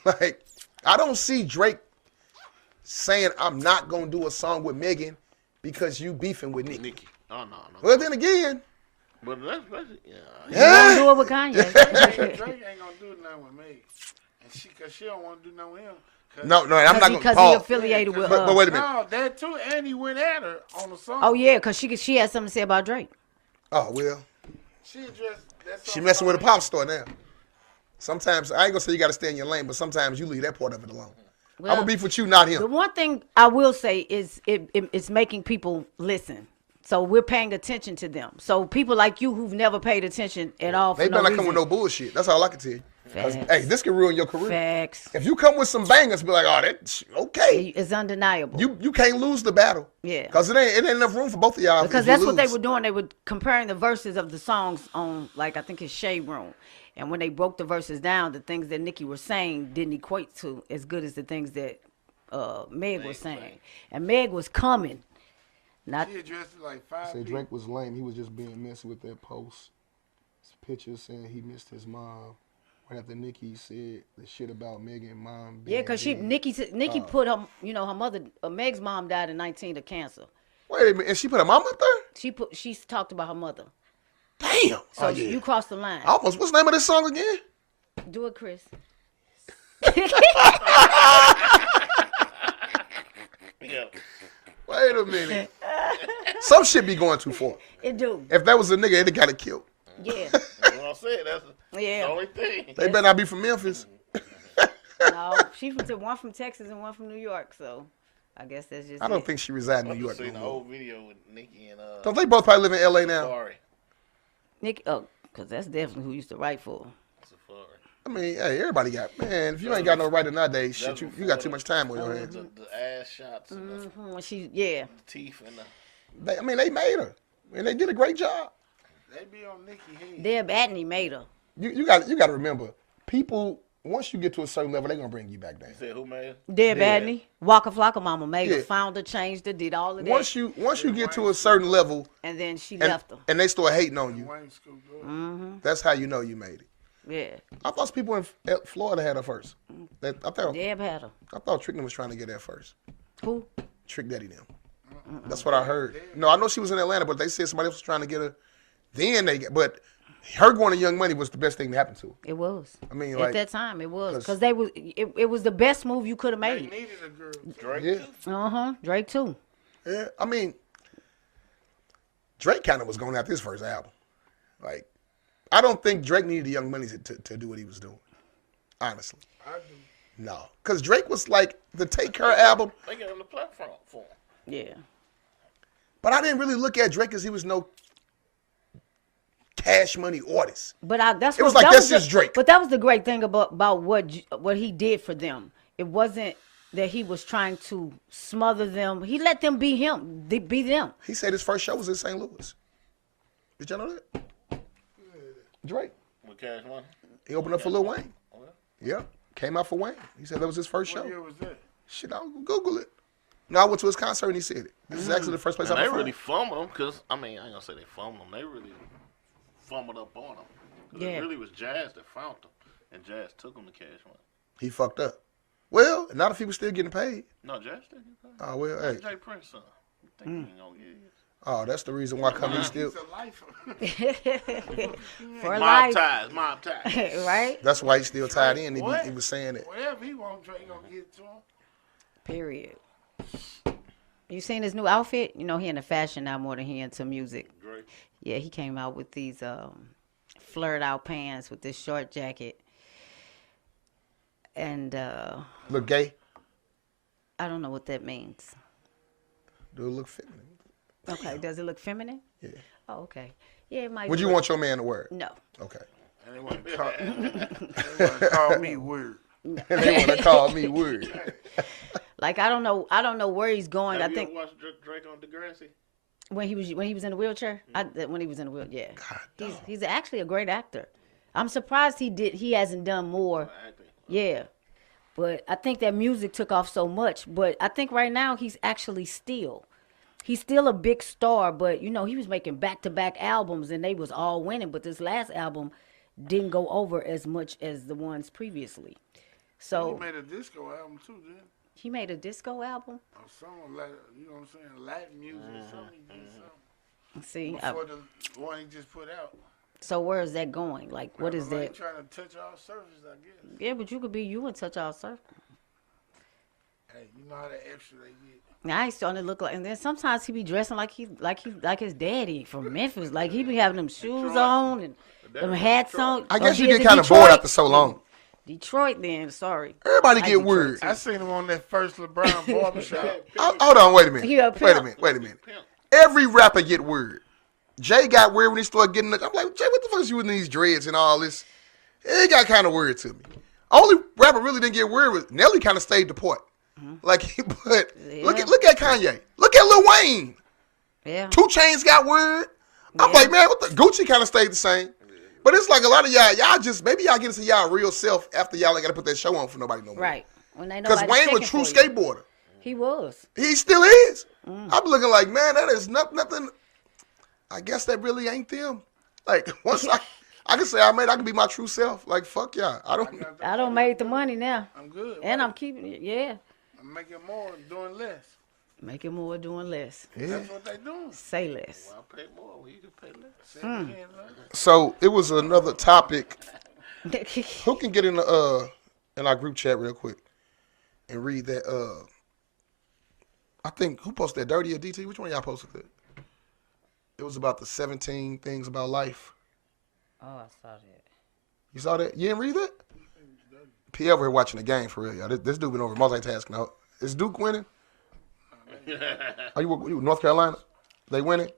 Like, I don't see Drake saying I'm not gonna do a song with Megan because you beefing with Nicki. Oh no. Well, then again, But that's You gonna do it with Kanye? Drake ain't gonna do nothing with me, and cause she don't want to do nothing with him. no, I'm not Because gonna. he Pause. affiliated with But wait a minute. No, that too, and he went at her on the song. Oh yeah, because she had something to say about Drake. Oh well. She addressed She messing with a pop star now. Sometimes I ain't gonna say you gotta stay in your lane, but sometimes you leave that part of it alone. Well, I'm gonna beef with you, not him. The one thing I will say is it's making people listen. So we're paying attention to them. So people like you who've never paid attention at all for They better no not come with no bullshit. That's all I can tell you. 'Cause, Facts. hey, this can ruin your career. Facts. If you come with some bangers, be like, oh, that's okay. It's undeniable. You can't lose the battle. Yeah. Because it ain't enough room for both of y'all. Because if you that's what they lose. were doing. They were comparing the verses of the songs on, like, I think it's Shade Room. And when they broke the verses down, the things that Nicki was saying didn't equate to as good as the things that Meg was saying. And Meg was coming. Not She addressed it like 5 Say people. Drake was lame. He was just being messy with that post. Pictures saying he missed his mom. Right after Nicki said the shit about Megan mom. yeah, because dead. Nicki put her, her mother, Meg's mom died in 19 of cancer. Wait a minute, and she put her mom up there? She talked about her mother. Damn. So you crossed the line. Almost. What's the name of this song again? Do it, Chris. Yeah. Wait a minute. Some shit be going too far. It do. If that was a nigga, it'd got it killed. Yeah. That's what I said. That's Yeah. the only thing. They better not be from Memphis. No, she one from Texas and one from New York, so I guess that's just I don't it. think she reside in I New just York seen no the more. whole video with Nicki and Don't they both probably live in L.A. now? Safari. Nick, because that's definitely who used to write for her. Safari. I mean, hey, everybody got, man, if you ain't got no writer nowadays, shit, you got too much time on your hands. The ass shots and the When she, yeah. teeth and the. They made her. And they did a great job. They be on Nicki head. Deb Atney made her. You got to remember, people, once you get to a certain level, they're going to bring you back down. You said who made it? Deb Yeah. Atney, Waka Flocka Mama made her, Yeah. found her, changed her, did all of that. Once you get to a certain level and then she and, left her. and they start hating on you, Wayne scooped up. that's how you know you made it. Yeah. I thought people in Florida had her first. I Deb had her. thought Trick them was trying to get her first. Who? Trick Daddy them. That's what I heard. No, I know she was in Atlanta, but they said somebody else was trying to get her. But her going to Young Money was the best thing to happen to her. It was. I mean, At like, that time, it was. 'cause- Because it was the best move you could have They made. needed a girl. Drake. yeah, Drake, too. yeah. I mean, Drake kind of was going after his first album. Like, I don't think Drake needed the Young Money to do what he was doing. Honestly, I do. no, because Drake was like the Take Care album. They got on the platform for him. Yeah. But I didn't really look at Drake as he was no Cash Money artist. But that's It was what, like, that that's was just Drake. But that was the great thing about what he did for them. It wasn't that he was trying to smother them. He let them be him, be them. He said his first show was in St. Louis. Did y'all know that? Drake. With Cash Money. He opened up for Lil Wayne. Oh, yeah. Yeah, came out for Wayne. He said that was his first What show. year was that? Shit, I'll Google it. No, I went to his concert and he said it. This is actually the first place And I they performed. really fumbled him because, I mean, I ain't going to say they fumbled him. They really fumbled up on him. 'Cause Yeah. It really was Jazz that found him. And Jazz took him to Cash Money. He fucked up. Well, not if he was still getting paid. No, Jazz didn't get paid. Oh, well, hey. Jay Prince son. You think he ain't going to get his? Oh, that's the reason why come he still. He's a lifer. For Mob life. ties, mob ties. Right? That's why he's still tied in. What? He was saying that. Whatever he want, Drake gonna get it to him. Period. You seen his new outfit? You know, he into fashion now more than he into music. Drake. Yeah, he came out with these flirt out pants with this short jacket. And Look gay. I don't know what that means. Do it look feminine? Okay, does it look feminine? Yeah. Oh, okay. Yeah, it might. Would you look- want your man to wear it? No. Okay. And they want to call me weird. And they want to call me weird. Like I don't know where he's going. Have I you think ever watched Drake on Degrassi? when he was in the wheelchair. When he was in the wheelchair, yeah. He's actually a great actor. I'm surprised he hasn't done more. Acting. Yeah. But I think that music took off so much. But I think right now he's still a big star. But, you know, he was making back-to-back albums and they was all winning. But this last album didn't go over as much as the ones previously. So He made a disco album too, didn't he made a disco album. he? Or something like, you know what I'm saying, Latin music or something. He did something. See, Before the one he just put out. so where is that going? Like, what is Like that? trying to touch all surfaces, I guess. Yeah, but you could be you and touch all surf. Hey, you know how the extra they get. Now he's starting to look like, and then sometimes he be dressing like his daddy from Memphis. Like he be having them shoes on and Them hats on. I Oh, guess you he is get in kind of bored Detroit? after so long. Detroit, then. Sorry. Everybody I get Detroit, weird. too. I seen him on that first LeBron barbershop. Hold on, wait a minute. He a Wait a pimp. minute. Wait a minute. Every rapper get weird. Jay got weird when he started getting. I'm like, Jay, what the fuck is you with these dreads and all this? It got kind of weird to me. Only rapper really didn't get weird was Nelly. Kind of stayed the point. Like, but Yeah. look at Kanye. Look at Lil Wayne. Yeah. 2 Chainz got weird. I'm Yeah. like, man, what the Gucci kind of stayed the same. But it's like a lot of y'all just maybe y'all get into y'all real self after y'all ain't got to put that show on for nobody no more. Right. When they Because nobody Wayne was checking true for you. skateboarder. He was. He still is. I'm looking like, man, that is nothing. I guess that really ain't them. Like once I can say I can be my true self. Like fuck y'all. I don't make the money now. I'm good. And right? I'm keeping it. Yeah. I'm making more and doing less. Making more, doing less. Yeah. That's what they doing. Say less. I'll pay more when you can pay less. Say it again, man. So it was another topic. Who can get in our group chat real quick and read that? I think who posted that? Dirty or DT? Which one of y'all posted that? It was about the 17 things about life. Oh, I saw that. You saw that? You didn't read that? P over here watching the game for real, y'all. This dude been over multitasking out. Is Duke winning? Are you North Carolina? They winning?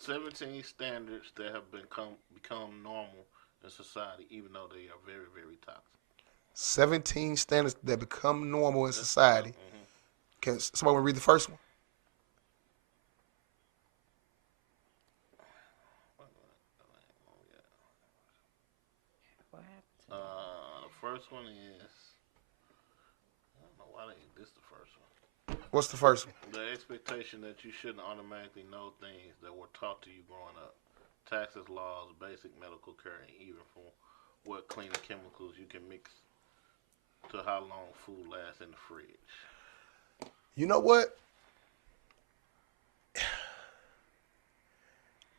17 standards that have become normal in society, even though they are very, very toxic. 17 standards that become normal in society. Can somebody read the first one? What happened? The first one is, I don't know why this the first one. What's the first one? The expectation that you shouldn't automatically know things that were taught to you growing up. Taxes, laws, basic medical care, and even from what cleaning chemicals you can mix to how long food lasts in the fridge. You know what?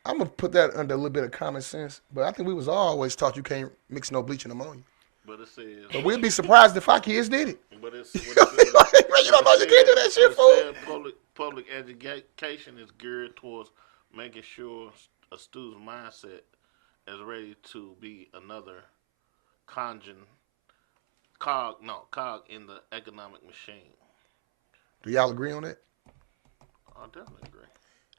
I'm gonna put that under a little bit of common sense, but I think we was always taught you can't mix no bleach and ammonia. But it says, But we'd be surprised if our kids did it. but it's Like, man, you don't know you can't do that shit, fool. Public education is geared towards making sure a student's mindset is ready to be another cog in the economic machine. Do y'all agree on that? I definitely agree.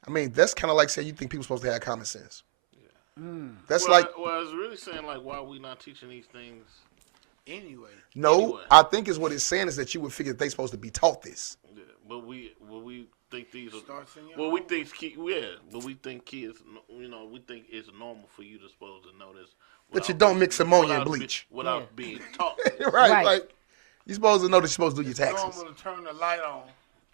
I mean, that's kind of like saying you think people supposed to have common sense. Yeah. That's well, like well, it's really saying like, why are we not teaching these things? Anyway. no. Anyway. I think is what it's saying is that you would figure that they supposed to be taught this. Yeah, but we think these are. Starts in your Well, we home. think but we think kids. We think it's normal for you to supposed to know this. That you without don't mix ammonia and without bleach. without Yeah. being taught. right, Right. Like you're supposed to know that you're supposed to do your It's taxes. normal to turn the light on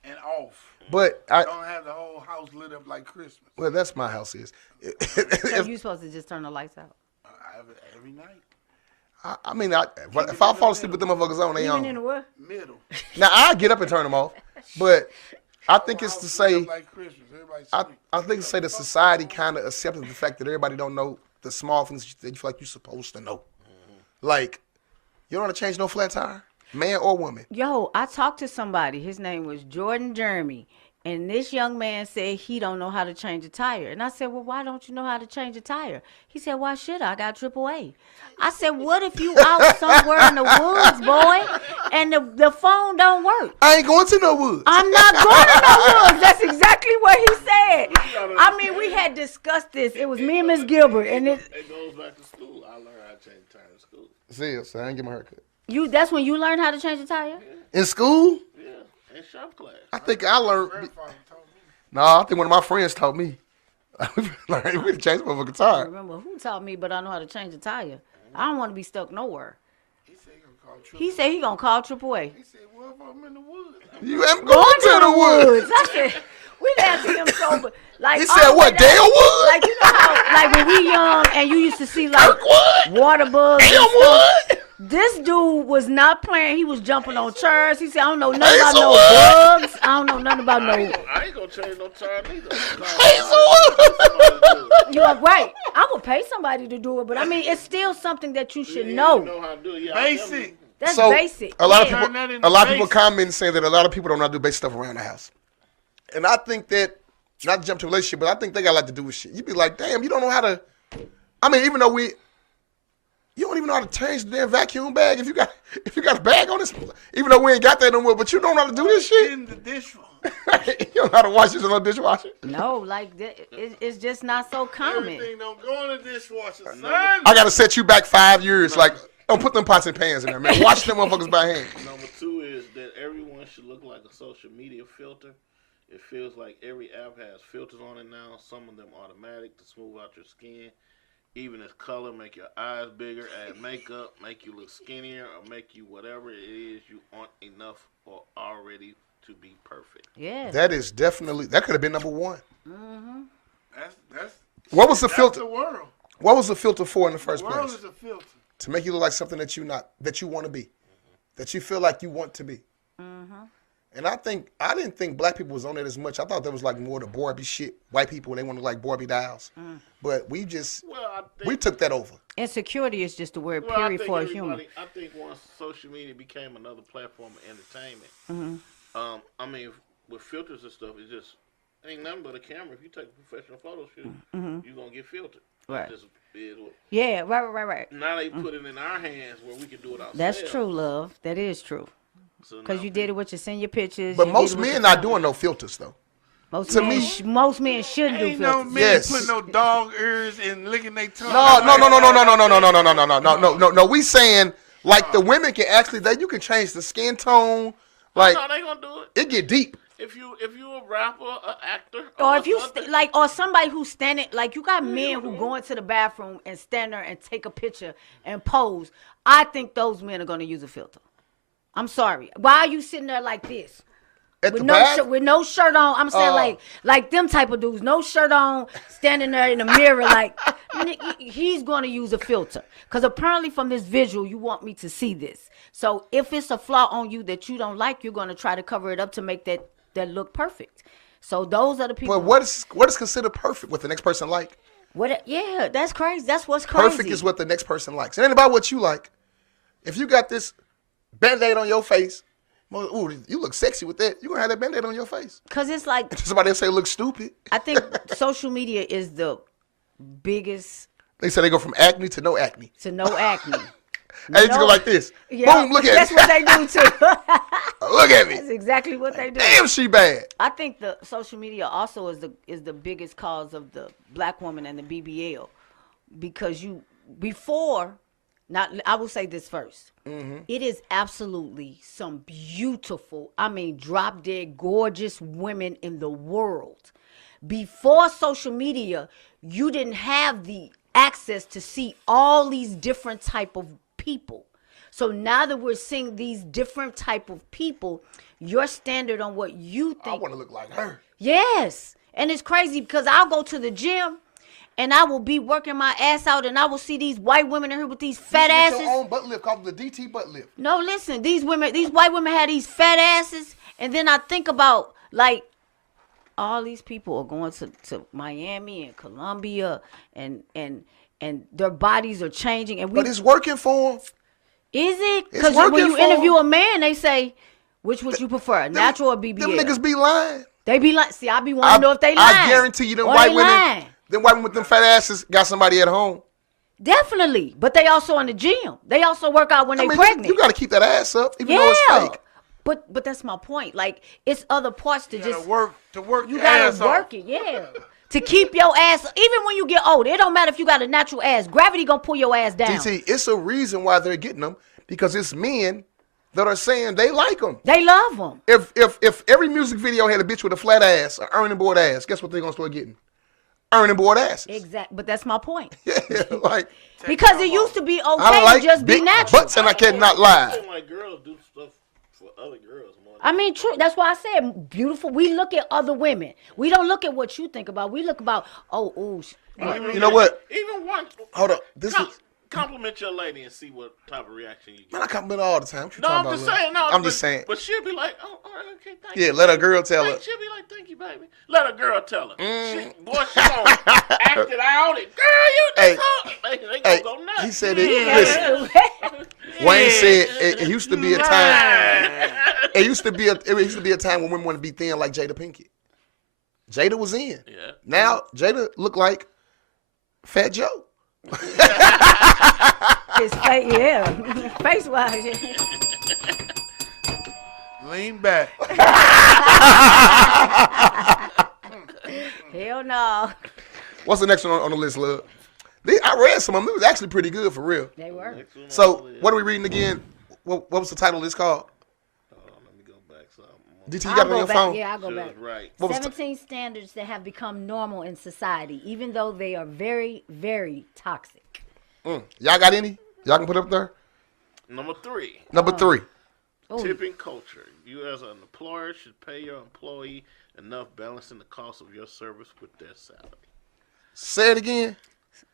and off. But Don't have the whole house lit up like Christmas. well, that's my house is. So you supposed to just turn the lights out? Every night. I mean, if I fall asleep with them motherfuckers on, they Even in on. the what? Middle. Now I get up and turn them off, but I think it's House to lit say. up like Christmas. Everybody I sleep. think it's say that society kind of accepted the fact that everybody don't know the small things that you feel like you're supposed to know. Like, you don't want to change no flat tire, man or woman. Yo, I talked to somebody. His name was Jordan Jeremy. And this young man said he don't know how to change a tire. And I said, well, why don't you know how to change a tire? He said, why should I? I got AAA. I said, what if you out somewhere in the woods, boy, and the phone don't work? I ain't going to no woods. I'm not going to no woods. That's exactly what he said. I mean, we had discussed this. It was me and Miss Gilbert. And It goes back to school. I learned how to change the tire in school. See, so I ain't get my haircut. that's when you learned how to change a tire? In school, Yeah, in shop class. I think I learned. Grandfather told me. No, I think one of my friends taught me. We learned to change my fucking I tire. don't remember who taught me, but I know how to change a tire. I don't want to be stuck nowhere. He said he gonna call Triple. He said he gonna call AAA. He said, well, if I'm in the woods. You ain't going to the woods. I said, we laughed at him so, but like He said, all what, the way down- Dale Wood? Like you know how, like when we young and you used to see like Kirkwood? water bugs. and Dale stuff. Wood? This dude was not playing. He was jumping on chairs. He said, I don't know nothing about no Hazelwood. bugs. I don't know nothing about no. I ain't gonna change no tire neither. Hazelwood. You are right. I would pay somebody to do it, but I mean, it's still something that you should You know. know how to do it. Yeah, I definitely- Basic. That's So basic. a lot of Yeah. Turn that people, into a lot of people basic. comment saying that a lot of people don't know how to do basic stuff around the house, and I think that not to jump to a relationship, but I think they got a lot to do with shit. You be like, damn, you don't know how to I mean, even though you don't even know how to change the damn vacuum bag if you got a bag on this. Even though we ain't got that no more, but you don't know how to do this shit. In the dishwasher. You don't know how to wash this in a dishwasher. No, like it's just not so common. Everything don't go in the dishwasher, son. I gotta set you back 5 years. Like, don't put them pots and pans in there, man. Wash them motherfuckers by hand. Number 2 is that everyone should look like a social media filter. It feels like every app has filters on it now. Some of them automatic to smooth out your skin. Even as color, make your eyes bigger, add makeup, make you look skinnier, or make you whatever it is you aren't enough or already to be perfect. Yeah. That is definitely, that could have been number 1. Mm-hmm. That's What was the that's filter? the world. What was the filter for in the first The world place? is a filter. To make you look like something that you want to be, that you feel like you want to be. Mm-hmm. And I didn't think black people was on it as much. I thought there was like more the Barbie shit. White people, they want to look like Barbie dolls. But we took that over. Insecurity is just the word I period think for a human. I think once social media became another platform of entertainment, Mm-hmm. I mean, with filters and stuff, it's just ain't nothing but a camera. If you take a professional photo shoot, you're gonna get filtered. Right. Just is what- Yeah, right. Now they put it in our hands where we can do it ourselves. That's true, love. That is true. So Because now you did it with your senior pictures. But you most did it with men your not doing no filters though. Most to men, me- most men shouldn't do Ain't no filters. men Yes. putting no dog ears and licking their tongue. No. We saying like the women can actually you can change the skin tone. Like no, they gonna do it. it get deep. If you a rapper, an actor, Or if you something, or somebody who's standing, like you got men who go into the bathroom and stand there and take a picture and pose. I think those men are going to use a filter. I'm sorry. Why are you sitting there like this? At With the no back, shirt, with no shirt on. I'm saying like them type of dudes, no shirt on, standing there in the mirror like he's going to use a filter. Because apparently from this visual, you want me to see this. So if it's a flaw on you that you don't like, you're going to try to cover it up to make that look perfect. So those are the people. but what is considered perfect? What the next person like? Yeah, that's crazy. That's what's crazy. Perfect is what the next person likes. It ain't about what you like. If you got this Band-Aid on your face, well, ooh, you look sexy with that. You're going to have that Band-Aid on your face. Because it's like, Somebody else say look stupid. I think social media is the biggest They say they go from acne to no acne. to no acne. Hey, just go like this. Yeah, Boom, look at that's me. what they do too. Look at me. That's exactly what they do. Damn, she bad. I think the social media also is the biggest cause of the black woman and the BBL, because I will say this first. Mm-hmm. It is absolutely some beautiful, I mean, drop dead gorgeous women in the world. Before social media, you didn't have the access to see all these different type of people. So now that we're seeing these different type of people, your standard on what you I think. want to look like her. Yes. And it's crazy because I'll go to the gym and I will be working my ass out and I will see these white women in here with these fat You get asses. your own butt lift called the DT butt lift. No, listen, these white women have these fat asses, and then I think about like all these people are going to Miami and Colombia and their bodies are changing, and But it's working for them. is it? It's Because when working you for interview 'em. a man, they say, which would you prefer, natural or BBL? Them niggas be lying. They be like, see, I be wanting to know if they lying. I guarantee you, them Or white they women, lying. them white women with them fat asses got somebody at home. Definitely, but they also in the gym. They also work out when I they mean, pregnant. you got to keep that ass up, even though it's yeah, fake. but that's my point. Like it's other parts to You just gotta work to work you your gotta ass work off. it, yeah. To keep your ass, even when you get older, it don't matter if you got a natural ass. Gravity gonna pull your ass down. DT, it's a reason why they're getting them, because it's men that are saying they like them. They love them. If every music video had a bitch with a flat ass, an ironing board ass, guess what they're gonna start getting? Ironing board asses. Exactly, but that's my point. Yeah, like Because it used to be I okay like to just be big natural. butts, and I cannot lie. I feel like girls do stuff for other girls more. I mean, true. That's why I said beautiful. We look at other women. We don't look at what you think about. We look about, You know what? Even one. Hold up. This is Compliment your lady and see what type of reaction you get. man. I compliment all the time. What you No, I'm talking just about, saying. love? No, I'm just saying. But she'll be like, "Oh, all right, okay, thank you." Yeah, let a girl tell her. She'll be like, "Thank you, baby." Let a girl tell her. Boy, she gonna act it out. And, girl, you Hey, they gonna Hey, go nuts. he said it. Listen, Wayne said it used to be a time. It used to be a time when women wanted to be thin like Jada Pinkett. Jada was in. Yeah. Now Jada look like Fat Joe. His face, yeah. Face wise. Lean back. Hell no. What's the next one on the list, love? I read some of them. It was actually pretty good for real. They were. So, what are we reading again? What was the title of this called? Let me go back. DT, you got it on your phone? Yeah, I'll go back. Right. What was 17 standards that have become normal in society, even though they are very, very toxic. Y'all got any? Y'all can put up there? Number 3. Number 3. Oh, Tipping culture. You as an employer should pay your employee enough balancing the cost of your service with their salary. Say it again.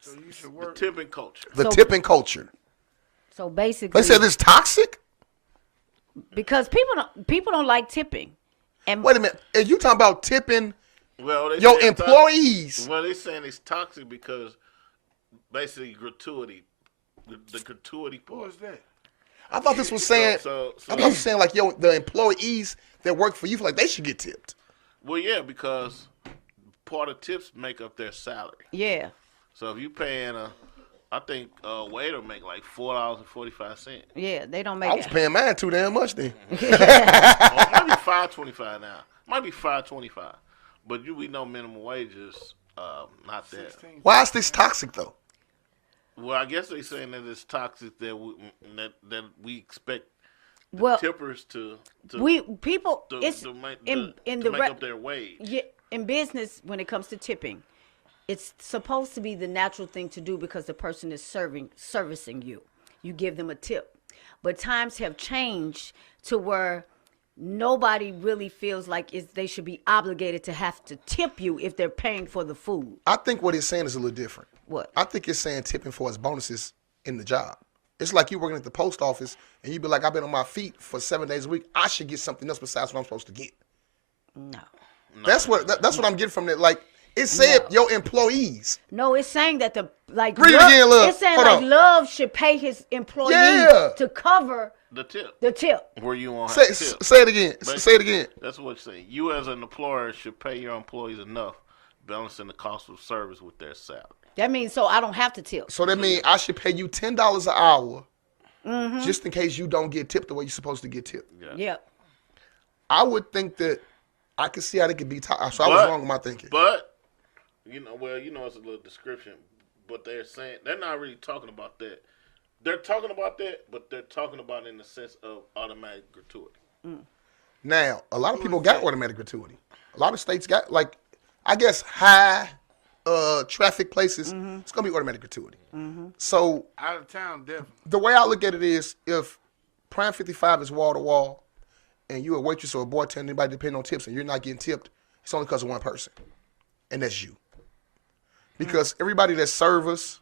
So you should The work. tipping culture. The So- tipping culture. so basically, They said it's toxic? because people don't like tipping. And Wait a minute. Are you talking about tipping Well, they your say it's employees? well, they're saying it's toxic because basically gratuity, the gratuity Who part. is that? I thought this was saying, So I thought it was saying like, the employees that work for you, feel like they should get tipped. well, yeah, because part of tips make up their salary. yeah, So if you paying I think a waiter make like $4.45. yeah, they don't I make was it. paying mine too damn much then. Or it might be $5.25 now. Might be $5.25. But we know minimum wage is not that. 16. Why is this toxic though? Well, I guess they saying that it's toxic that we expect Well, tippers to people to, it's to make, in to the make re- up their wage. yeah, in business when it comes to tipping, it's supposed to be the natural thing to do because the person is servicing you. You give them a tip. But times have changed to where nobody really feels like they should be obligated to have to tip you if they're paying for the food. I think what it's saying is a little different. What? I think it's saying tipping for its bonuses in the job. It's like you working at the post office and you be like, I've been on my feet for 7 days a week. I should get something else besides what I'm supposed to get. No. That's what I'm getting from that. Like it said, your employees. No, it's saying that Read it again, Love. It's saying Hold like on. Love should pay his employees Yeah. to cover The tip. the tip. Where you want Say, to tip. say it again. But- Say it again. That's what it's saying. You as an employer should pay your employees enough, balancing the cost of service with their salary. That means so I don't have to tip. So that means I should pay you $10 an hour just in case you don't get tipped the way you're supposed to get tipped. Yeah. I would think that I could see how they could be so I was wrong in my thinking. But it's a little description. But they're saying they're not really talking about that. They're talking about that, but they're talking about it in the sense of automatic gratuity. Now, a lot of people got automatic gratuity. A lot of states got, like, I guess high traffic places, it's going to be automatic gratuity. So Out of town, definitely. the way I look at it is if Prime 55 is wall to wall and you're a waitress or a bartender, anybody depending on tips, and you're not getting tipped, it's only because of one person, and that's you. Because everybody that servers,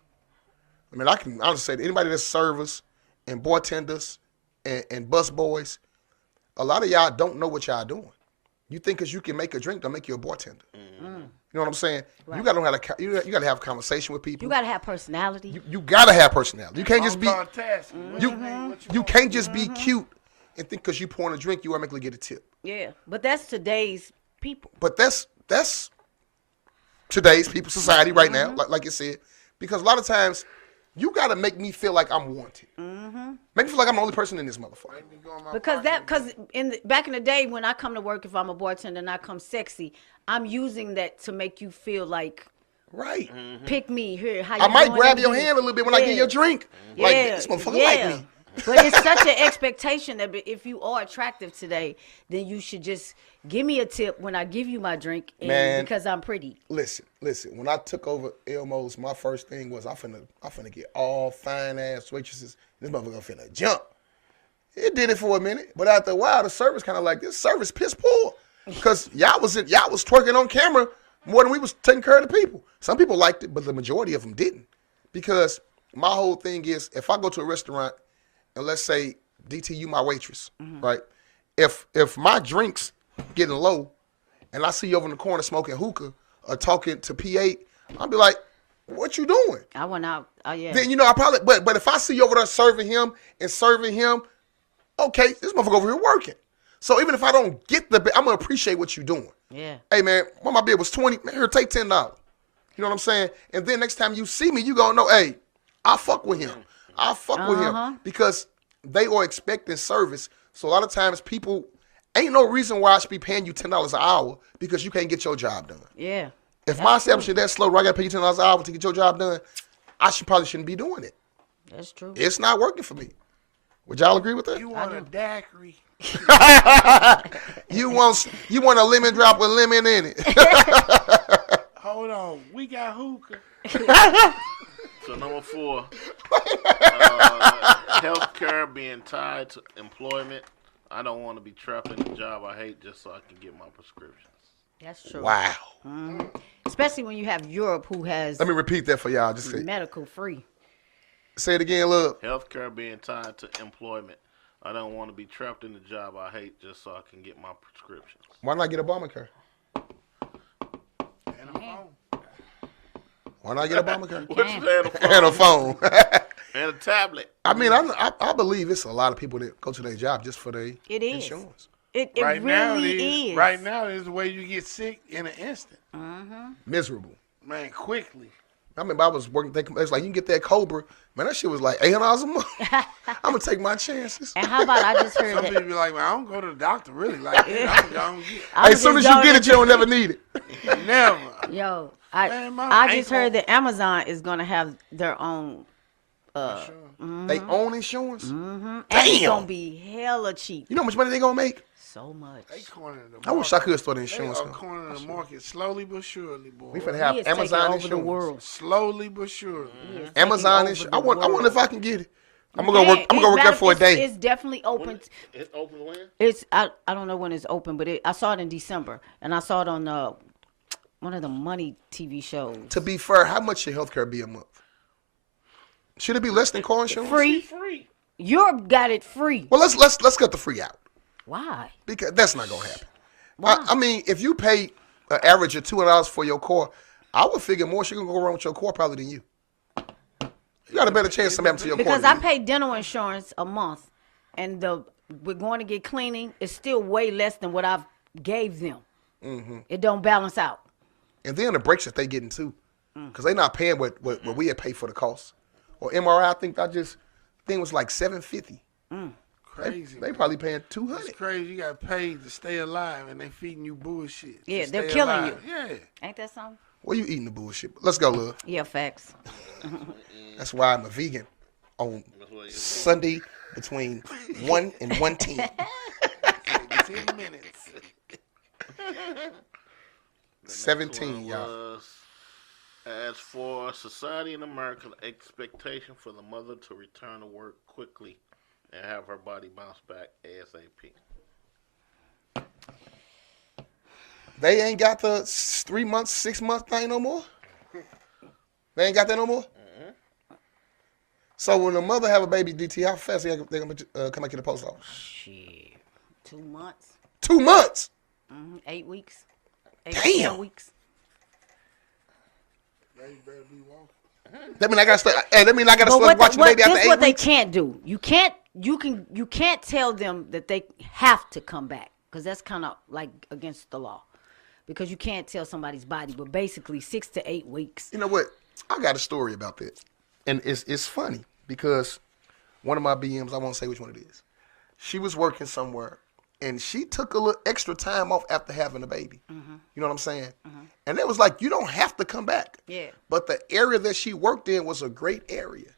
I mean, I can honestly say that anybody that servers and bartenders and bus boys, a lot of y'all don't know what y'all doing. You think because you can make a drink, don't make you a bartender. You know what I'm saying? Right. You got to know how to. You got to have a conversation with people. You gotta have personality. You got to have personality. You can't just be. On-call task. What You mean? What you want? can't just be cute and think because you pouring a drink you automatically get a tip. Yeah. But that's today's people. But that's today's people society right now, like you said, because a lot of times you got to make me feel like I'm wanted. Make me feel like I'm the only person in this motherfucker. Make me go in my Because pocket. back in the day when I come to work, if I'm a bartender and I come sexy, I'm using that to make you feel like Right. pick me here. How you I might doing? grab Let me your do hand a this. little bit when I get your drink. Like this motherfucker like me. But it's such an expectation that if you are attractive today, then you should just give me a tip when I give you my drink, and Man. because I'm pretty. Listen. When I took over Elmo's, my first thing was I finna get all fine ass waitresses. This motherfucker finna jump. It did it for a minute, but after a while, the service kind of like this service piss poor because y'all was twerking on camera more than we was taking care of the people. Some people liked it, but the majority of them didn't, because my whole thing is if I go to a restaurant and let's say DT, you my waitress, right? If my drinks getting low and I see you over in the corner smoking hookah or talking to P8, I'll be like, what you doing? I went out. Oh yeah. Then I probably but if I see you over there serving him, okay, this motherfucker over here working. So even if I don't get I'm gonna appreciate what you doing. Yeah. Hey man, when my bill was $20, man, here, take $10. You know what I'm saying? And then next time you see me, you gonna know, hey, I fuck with him. I fuck with him because they are expecting service. So a lot of times people ain't no reason why I should be paying you $10 an hour because you can't get your job done. Yeah. If my establishment that slow, where I gotta pay you $10 an hour to get your job done, I probably shouldn't be doing it. That's true. It's not working for me. Would y'all agree with that? You want a daiquiri? You want a lemon drop with lemon in it. Hold on, we got hookah. So number 4, healthcare being tied to employment. I don't want to be trapped in a job I hate just so I can get my prescriptions. That's true. Wow. Especially when you have Europe who has Let me repeat that for y'all. Just say, medical free. say it again, love. Healthcare being tied to employment. I don't want to be trapped in a job I hate just so I can get my prescriptions. Why not get Obamacare? And a phone. Why not get Obamacare? What you say? And a phone. And a tablet. I mean, I believe it's a lot of people that go to their job just for their It is. insurance. It Right now, really is. Right now is the way you get sick in an instant. Miserable. Man, quickly. I remember I was working. It's like you can get that Cobra. Man, that shit was like $800 a month. I'm gonna take my chances. And how about I just heard Some that people be like, man, I don't go to the doctor really like that. I'm gonna I Hey, was as soon just as you going get it, to- you don't never need it. get never. Yo, Man, my I just ankle- heard that Amazon is gonna have their own They own insurance. and it's Damn. gonna be hella cheap. You know how much money they gonna make? So much. They cornering the market. I wish I could start They insurance. are though. cornering the market slowly but surely, boy. We finna He have is taking Amazon over insurance. the world. Slowly but surely. Amazon over insurance. the I wonder world. if I can get it. I'm gonna go work. I'm gonna go work there for a day. It's definitely open. It's open when? It's I don't know when it's open, but I saw it in December, and I saw it on one of the money TV shows. To be fair, how much should healthcare be a month? Should it be less than car insurance? Free. Free. Europe got it free. Well, let's cut the free out Why? because that's not gonna happen. Why? I mean, if you pay an average of $200 for your car, I would figure more shit gonna go wrong with your car probably than you. You got a better chance of something happening to your car. Because I than you. pay dental insurance a month, and we're going to get cleaning. It's still way less than what I've gave them. It don't balance out. And then the breaks that they getting too, because they not paying what we had paid for the cost. Or MRI, I think thing was like $750. Crazy. They probably paying $200. It's crazy. You got paid to stay alive, and they feeding you bullshit. to Yeah, they're stay killing alive. Yeah. Ain't that something? Well, you eating the bullshit. Let's go, love. Yeah, facts. That's why I'm a vegan on Sunday between 1 and 1:10. 10 minutes. 17, y'all. Was, as for society in America, the expectation for the mother to return to work quickly and have her body bounce back ASAP. They ain't got the 3 months, 6 month thing no more. They ain't got that no more. So when the mother have a baby, DT, how fast they gonna come back to the post office? Shit. 2 months. 2 months. 8 weeks. 8 Damn. to 10 weeks. They better be walking. That mean I gotta start. Hey, that mean I gotta But start watching baby after this 8 what they weeks. can't do. You can't tell them that they have to come back, because that's kind of like against the law. Because you can't tell somebody's body, but basically 6 to 8 weeks. You know what? I got a story about that, and it's funny because one of my BMs, I won't say which one it is. She was working somewhere, and she took a little extra time off after having a baby. You know what I'm saying? And it was like, you don't have to come back. Yeah. But the area that she worked in was a great area.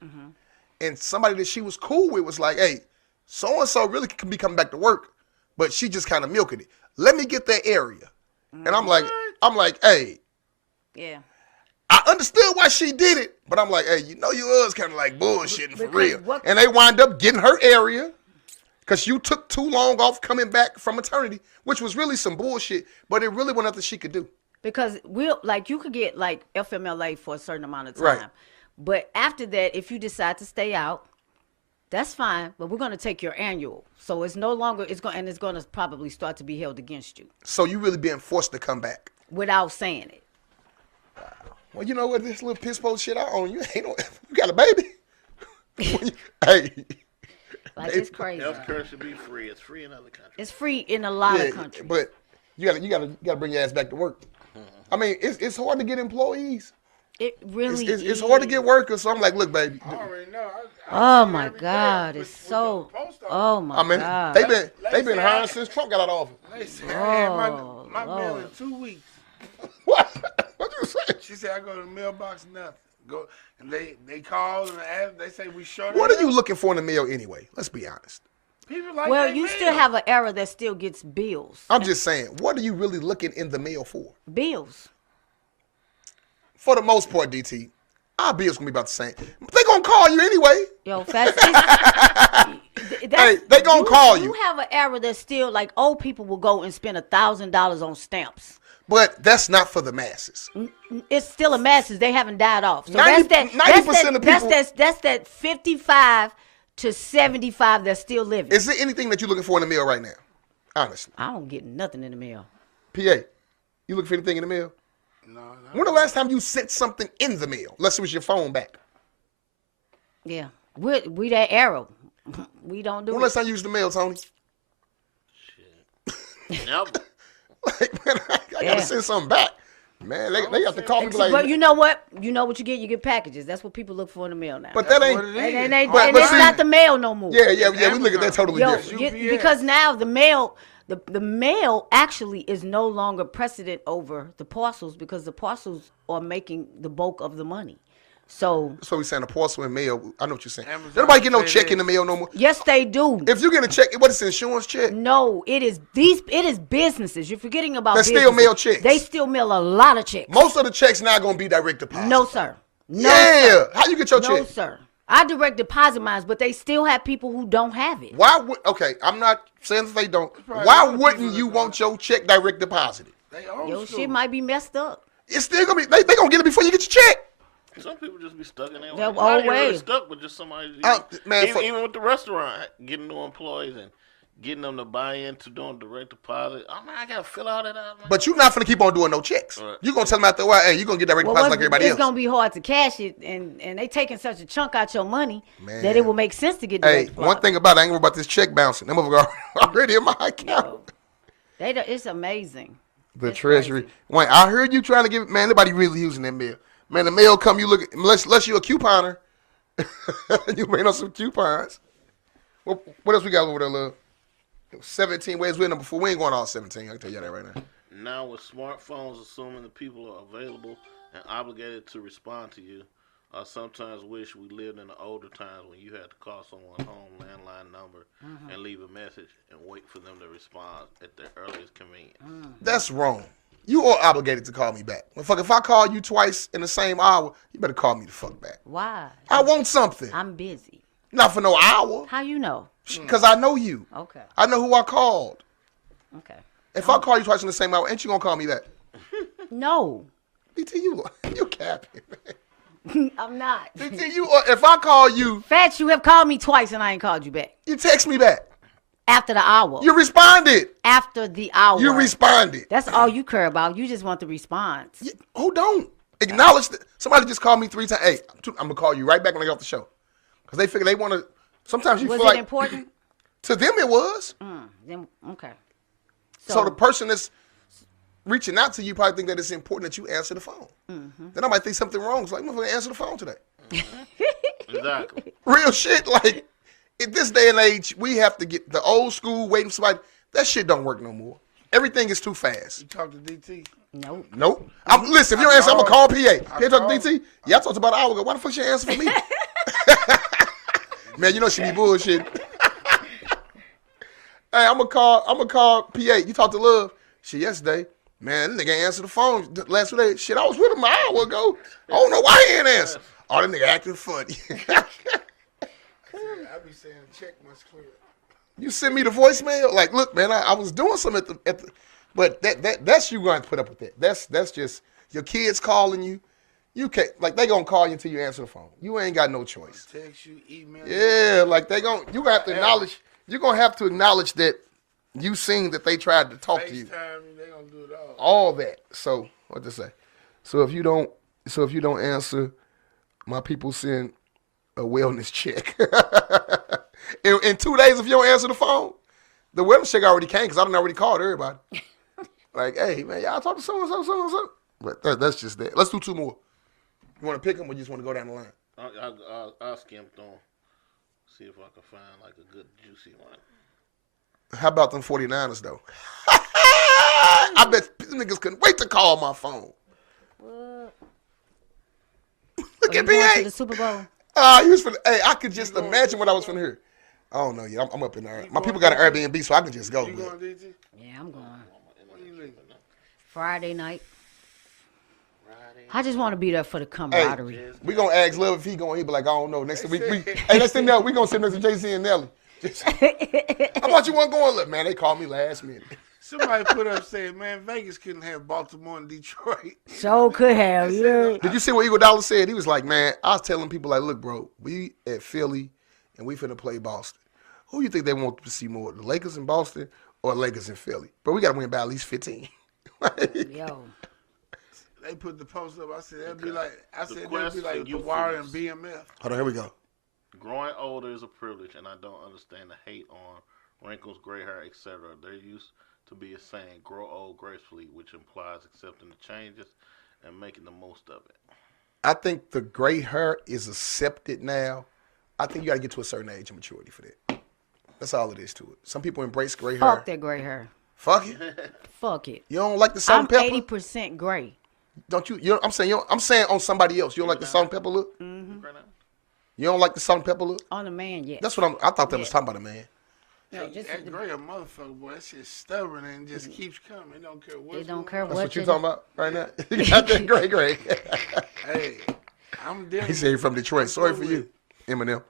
And somebody that she was cool with was like, hey, so-and-so really can be coming back to work, but she just kind of milking it. Let me get that area. And I'm like, hey, Yeah. I understood why she did it, but I'm like, hey, you was kind of like bullshitting for Because real. what- And they wind up getting her area because you took too long off coming back from maternity, which was really some bullshit, but it really wasn't nothing she could do. Because you could get like FMLA for a certain amount of time. Right. But after that, if you decide to stay out, that's fine. But we're going to take your annual. So it's no longer, it's going to probably start to be held against you So you really being forced to come back. without saying it. Well, you know what? This little piss post shit I own, you got a baby. Hey. Like, it's crazy. Healthcare should be free. It's free in other countries. It's free in a lot Yeah, of countries. but you gotta bring your ass back to work. I mean, it's hard to get employees. It really is. It's hard to get workers, so I'm like, look, baby. I already know. Oh see it my every day God, with it's the so. post office. Oh my I mean, God. they've been say hiring I- since Trump got out of office. They said I had Oh, my mail in Lord. 2 weeks. What? What you say? She said I go to the mailbox, nothing. Go and they call and ask. They say we short. What are you looking for in the mail anyway? Let's be honest. People like Well, they you mail. still have an era that still gets bills. I'm just saying, what are you really looking in the mail for? Bills. For the most part, DT, our bills gonna be about the same. They gonna call you anyway. Yo, fast. Hey, they gonna call you. You have an era that still like old people will go and spend $1,000 on stamps. But that's not for the masses. It's still a masses. They haven't died off. So 90% that's of people- that's that 55 to 75 that's still living. Is there anything that you're looking for in the mail right now? Honestly. I don't get nothing in the mail. PA, you looking for anything in the mail? No. When the last time you sent something in the mail? Unless it was your phone back. Yeah, we that era. We don't do When it. last time you used the mail, Tony? Never. Like, man, I gotta Yeah. send something back. Man, they have to call me like, But you know what? You know what you get? You get packages. That's what people look for in the mail now. but that That's ain't. what it is. And But it's see- not the mail no more. Yeah, we look at that totally Yo, different. UPS. because now the mail, the mail actually is no longer precedent over the parcels because the parcels are making the bulk of the money. So So we saying the parcel and mail. I know what you're saying. Amazon Nobody get no say check in this. the mail no more. yes, they do. If you get a check, what is it, insurance check? No, it is businesses. You're forgetting about They still businesses. mail checks. They still mail a lot of checks. Most of the checks now gonna be direct deposit. No, sir. No, Yeah. sir. How you get your No, check? sir. I direct deposit mines, but they still have people who don't have it. Why would? Okay, I'm not saying that they don't. probably Why other people wouldn't that you don't. want your check direct deposited? They old Your school. shit might be messed up. It's still gonna be. They gonna get it before you get your check. Some people just be stuck in their Their ways. old Not even way. really stuck, but just somebody. Man, even, even with the restaurant, getting new employees and getting them to buy into doing direct deposit. I mean, I gotta fill all that out. Man. But you're not gonna keep on doing no checks. Right. You're gonna tell them after a while, hey, you're gonna get direct deposit like everybody it's else. gonna be hard to cash it, and they taking such a chunk out your money Man. that it will make sense to get Hey, direct one deposit. thing about it, I ain't worried about this check bouncing. Them motherfuckers are already in my account. It's amazing. The It's treasury. crazy. Wait, I heard you trying to give. Man, nobody really using that mail. Man, the mail come. You look at unless you a couponer. You made on some coupons. What else we got over there, love? 17 ways we're number 4. We ain't going all 17. I can tell you that right now. Now with smartphones, assuming the people are available and obligated to respond to you, I sometimes wish we lived in the older times when you had to call someone's home landline number and leave a message and wait for them to respond at their earliest convenience. That's wrong. You are obligated to call me back. Well, fuck, if I call you twice in the same hour, you better call me the fuck back. Why? I want something. I'm busy. Not for no hour. How you know? Because I know you. Okay. I know who I called. Okay. If I call you twice in the same hour, ain't you gonna call me back? No, DT, you capping, man. I'm not. DT, if I call you, Fats, you have called me twice and I ain't called you back. you text me back. After the hour. You responded. After the hour. You responded. That's all you care about. You just want the response. Who don't? Acknowledge that. Somebody just called me 3 times. Hey, I'm going to call you right back when I get off the show. Because they figure they want to. Sometimes you Was feel it like. important? To them, it was. Then, okay. So the person that's reaching out to you probably think that it's important that you answer the phone. Then I might think something wrong. It's like, I'm going to answer the phone today. Exactly. Real shit. Like, in this day and age, we have to get the old school waiting for somebody. That shit don't work no more. Everything is too fast. You talk to DT. Nope. Nope. Listen, if you don't answer, I'm going to call PA. Can you talk to called. DT? Yeah, I talked about an hour ago. Why the fuck she answer for me? Man, you know she be bullshit. Hey, I'm gonna call PA. You talked to Love. She yesterday. Man, that nigga ain't answer the phone last 2 days. Shit, I was with him an hour ago. I don't know why he ain't answer. Oh, that nigga acting funny. I be saying check must clear. You send me the voicemail. Like, look, man, I was doing something at the but that's you going to put up with that. That's just your kids calling you. You can't, like, they gonna call you until you answer the phone. You ain't got no choice. Text you, email. Yeah, like you gonna have to acknowledge. You're gonna have to acknowledge that you seen that they tried to talk to you. FaceTime, they gonna do it all. All that. So what to say? So if you don't answer, my people send a wellness check. in 2 days, if you don't answer the phone, the wellness check already came because I done already called everybody. Like, hey man, y'all talk to so and so. But that's just that. Let's do 2 more. You want to pick them, or you just want to go down the line? I'll skim through 'em. See if I can find like a good juicy one. How about them 49ers, though? I bet these niggas couldn't wait to call my phone. What? Look at Going to BA. the Super Bowl. Hey, I could just imagine what I was finna hear. I don't know. Yeah, I'm up in there. My people got an Airbnb, so I can just go. You going, DG? Yeah, I'm going. When you leaving? Friday night. I just want to be there for the Hey, camaraderie. we gonna ask Love if he going. He be like, I don't know. Next week, next thing now, we gonna sit next to JC and Nelly. How about you want going? Look, man, they called me last minute. Somebody put up saying, man, Vegas couldn't have Baltimore and Detroit. So could have. Yeah. Did you see what Eagle Dollar said? He was like, man, I was telling people like, look, bro, we at Philly and we finna play Boston. Who you think they want to see more, the Lakers in Boston or Lakers in Philly? Bro, we gotta win by at least 15. Yo. They put the post up. I said that'd be like quest the for Wire and youthfulness. BMF. Hold on, here we go. Growing older is a privilege, and I don't understand the hate on wrinkles, gray hair, etc. There used to be a saying, grow old gracefully, which implies accepting the changes and making the most of it. I think the gray hair is accepted now. I think you gotta get to a certain age of maturity for that. That's all it is to it. Some people embrace gray hair. Fuck that gray hair. Fuck it. Fuck it. You don't like the salt I'm and pepper? 80% gray. Don't you? I'm saying on somebody else. You don't like the salt and pepper look? Mm-hmm. You don't like the salt and pepper look? On the man, yeah. That's what I thought that was talking about a man. Yeah, just That gray a motherfucker, boy. That shit's stubborn and just keeps coming. It don't care what. It don't care That's what what you you talking about right now? You got that gray. Hey, I'm dealing. He said he from Detroit. Sorry for you, Eminem.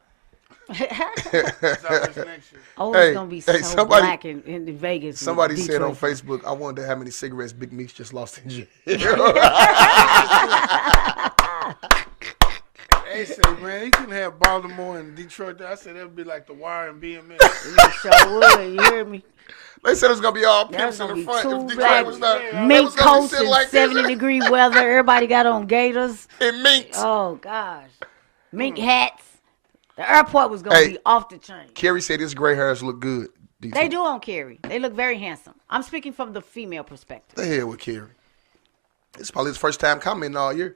It's always next year. Oh, Hey, it's gonna be hey, so somebody- black in Vegas. Somebody and said on Detroit. Facebook, I wonder how many cigarettes Big Meats just lost in jail. They say, man, he couldn't have Baltimore and Detroit. I said that'd be like the Wire and BMF. You sure would. You hear me? They said it was gonna be all There's pimps in gonna the be front. two If black Detroit was not, they mink was gonna be coats sitting in like this. 70-degree weather. Everybody got on gators. And minks. Oh gosh, mink hats. The airport was gonna Hey. be off the chain. Kerry said his gray hairs look good. They do on Carrie. They look very handsome. I'm speaking from the female perspective. The hell with Kerry. It's probably his first time commenting all year.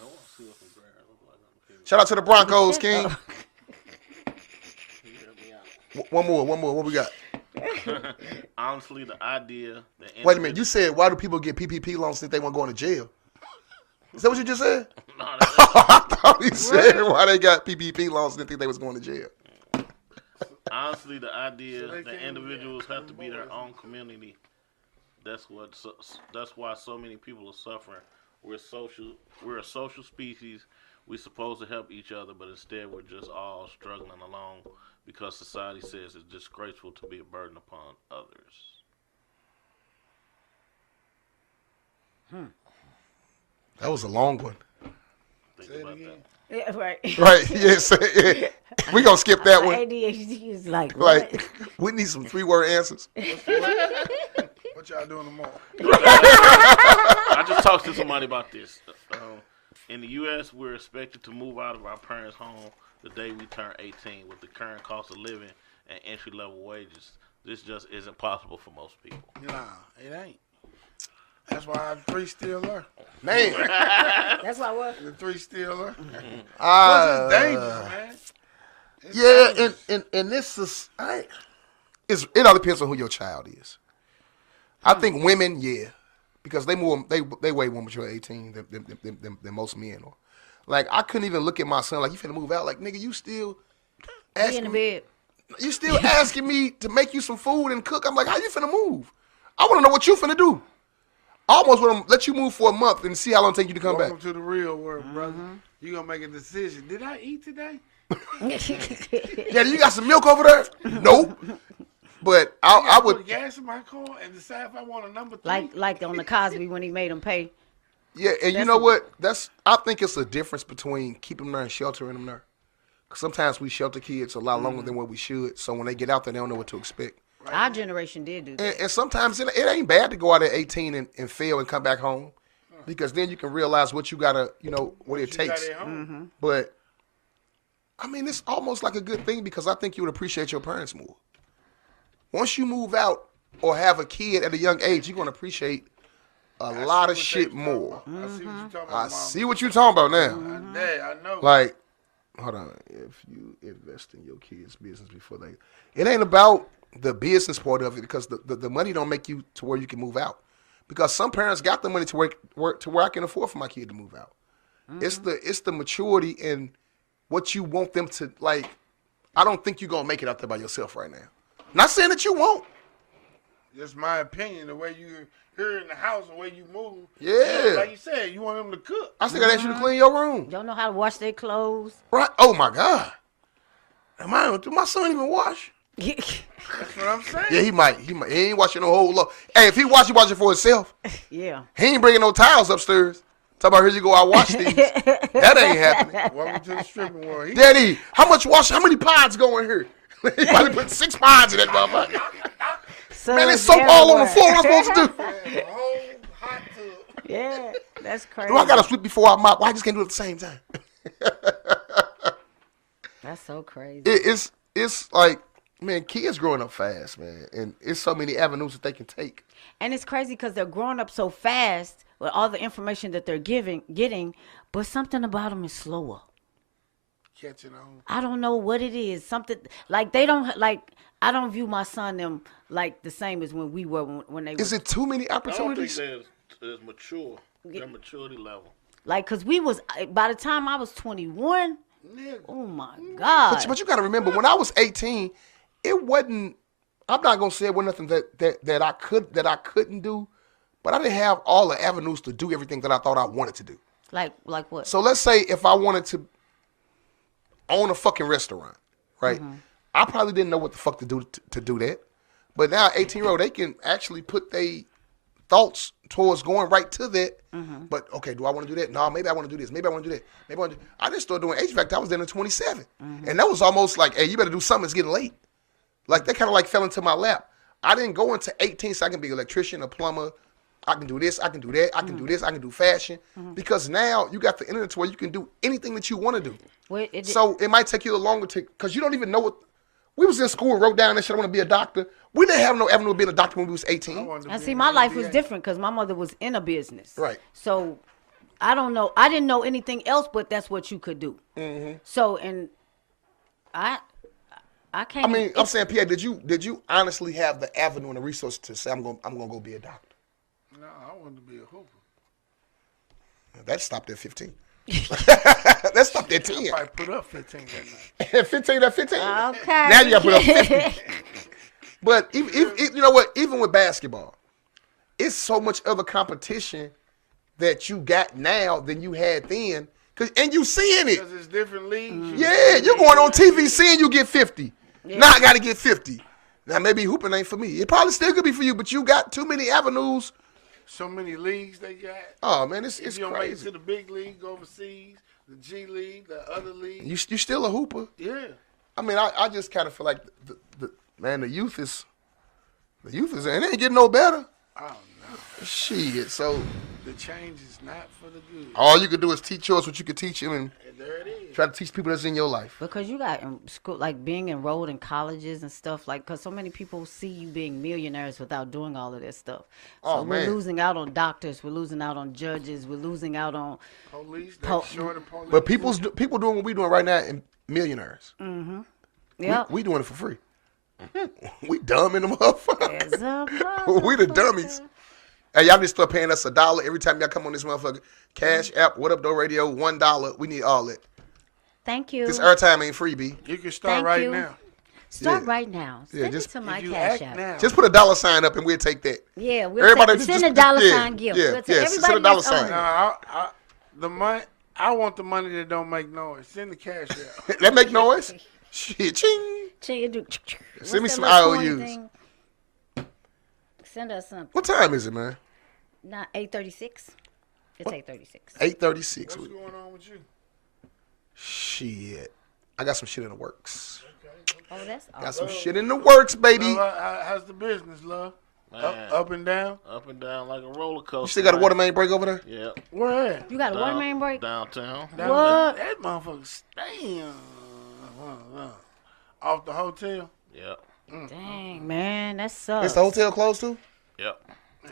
I want to see what some gray hair look like on the Shout out to the Broncos, King. picture. One more. What we got? Honestly, the idea that Wait a minute. You said why do people get PPP loans if they want to go into jail? Is that what you just said? No, I thought you said why they got PPP loans and didn't think they was going to jail. honestly, the idea they that can't individuals be have to be their own community. That's why so many people are suffering. We're a social species. We're supposed to help each other, but instead we're just all struggling along because society says it's disgraceful to be a burden upon others. That was a long one. Think Say it about again. that. Yeah, right. Right. Yes. Yeah. We gonna skip that one. ADHD is like, Like, we need some 3-word answers. What y'all doing tomorrow? I just talked to somebody about this. In the U.S., we're expected to move out of our parents' home the day we turn 18. With the current cost of living and entry-level wages, this just isn't possible for most people. Nah, it ain't. That's why the 3 still there. Man. That's why what? The 3 still there. Plus, it's dangerous, man. It's Yeah, dangerous. and this is, it all depends on who your child is. I think women, yeah, because they way more mature at 18 than most men are. Like, I couldn't even look at my son like, you finna move out. Like, nigga, you still Be in asking the me, bed. you still asking me to make you some food and cook. I'm like, how you finna move? I want to know what you finna do. I almost want to let you move for a month and see how long it take you to come Welcome back. to the real world, brother. You gonna make a decision. Did I eat today? Daddy, you got some milk over there? Nope. But I Put would, gas in my car and decide if I want a number 3. like on the Cosby when he made him pay. yeah, and you That's know a- what? I think it's a difference between keeping them there and sheltering them there. Because sometimes we shelter kids a lot longer than what we should. So when they get out there, they don't know what to expect. Our generation did do that. And sometimes it ain't bad to go out at 18 and fail and come back home. Because then you can realize what you got to, what it You got takes. at home. But, I mean, it's almost like a good thing because I think you would appreciate your parents more. Once you move out or have a kid at a young age, you're going to appreciate a I lot see of what shit they more. talking about. I see what you talking about, I Mom. see what you talking about now. I know. Like, hold on. If you invest in your kids' business before it ain't about the business part of it because the money don't make you to where you can move out. Because some parents got the money to work to where I can afford for my kid to move out. It's the maturity and what you want them to like. I don't think you're gonna make it out there by yourself right now. Not saying that you won't. Just my opinion, the way you here in the house, the way you move. Yeah. Like you said, you want them to cook. I still gotta ask you to clean your room. Don't know how to wash their clothes. Right? Oh my God. Do my son even wash? That's what I'm saying. Yeah, he might. He ain't washing no whole lot. Hey, if he watch it for himself. Yeah. He ain't bringing no towels upstairs. Talk about, here you go, I wash these. That ain't happening. Welcome to the stripping world. Daddy, how many pods go in here? He probably put 6 pods in that motherfucker. So Man, there's soap all on the floor. What am I supposed to do? A whole hot tub. Yeah, that's crazy. Do I gotta sweep before I mop? Why I just can't do it at the same time? That's so crazy. It's like, man, kids growing up fast, man, and it's so many avenues that they can take. And it's crazy because they're growing up so fast with all the information that they're getting, but something about them is slower. Catching on. I don't know what it is. Something like they don't like. I don't view my son them like the same as when we were when they. Is were, it too many I don't think opportunities? there's mature. Their maturity level. like? Cause we was by the time I was 21. Nigga. Oh my God! But you got to remember, when I was 18, it wasn't. I'm not gonna say it was nothing that I couldn't do, but I didn't have all the avenues to do everything that I thought I wanted to do. Like what? So let's say if I wanted to own a fucking restaurant, right? I probably didn't know what the fuck to do to do that. But now, 18-year-old, they can actually put their thoughts towards going right to that. But okay, do I want to do that? No, maybe I want to do this. Maybe I want to do that. Maybe I just started doing HVAC. I was then at 27, and that was almost like, hey, you better do something. It's getting late. Like that kind of like fell into my lap. I didn't go into 18 so I can be an electrician, a plumber. I can do this. I can do that. I can do this. I can do fashion. Because now you got the internet to where you can do anything that you want to do. Well, So it might take you a longer to, because you don't even know what. We was in school, wrote down that shit, I want to be a doctor. We didn't have no avenue of being a doctor when we was 18. and see, my life was different because my mother was in a business. Right. So I don't know. I didn't know anything else, but that's what you could do. So and I can't. I mean, I'm saying, Pierre, did you honestly have the avenue and the resource to say I'm gonna go be a doctor? No, I wanted to be a hooper. That stopped at 15. That stopped at 10. I put up 15 that night. At 15, at 15. Okay. Now you got to put up 50. But if, you know what? Even with basketball, it's so much other competition that you got now than you had then. And you seeing it. Because it's different leagues. Yeah, you're going on TV seeing you get 50. Now I got to get 50. Now maybe hooping ain't for me. It probably still could be for you, but you got too many avenues. So many leagues they got. Oh man, it's If you don't make it crazy. to the big league overseas, the G League, the other league. You still a hooper. Yeah. I mean, I just kind of feel like the youth is, and it ain't getting no better. Oh no. Shit. So The change is not for the good. all you can do is teach yours what you can teach them and And there it is. try to teach people that's in your life. Because you got in school, like being enrolled in colleges and stuff, like, because so many people see you being millionaires without doing all of that stuff. So Oh, we're man. losing out on doctors, we're losing out on judges, we're losing out on. Police, they Po- short of police. But people doing what we doing right now and millionaires. Yeah. We doing it for free. We dumb in the motherfucker. As a We the dummies. Hey, y'all need to start paying us $1 every time y'all come on this motherfucker. Cash app, What Up Doe Radio, $1. We need all that. Thank you. This airtime ain't free, B. You can start Thank right you. now. Start Yeah. right now. Yeah, Send just- it to my If you cash act app. now. Just put a dollar sign up and we'll take that. Yeah, we'll Everybody send just- a dollar yeah, sign gift. yeah, We'll tell yeah, send a everybody dollar that's sign. on No, it. the money. I want the money that don't make noise. Send the cash out. That make noise? Shit, ching. Ching, do- Send me what's some that little coin IOUs. thing? Send us something. What time is it, man? Not 8:36. It's 8:36. 8:36. What's going on with you? Shit. I got some shit in the works. Oh, that's Got awesome. some shit in the works, baby. Love, how's the business, love? Man, Up and down? up and down like a roller coaster. You still got a man. water main break over there? Yeah. Where at? You got a water Down- main break? Downtown. What? That motherfucker staying off the hotel. Yep. Dang, man, that sucks. Is the hotel closed too? Yep.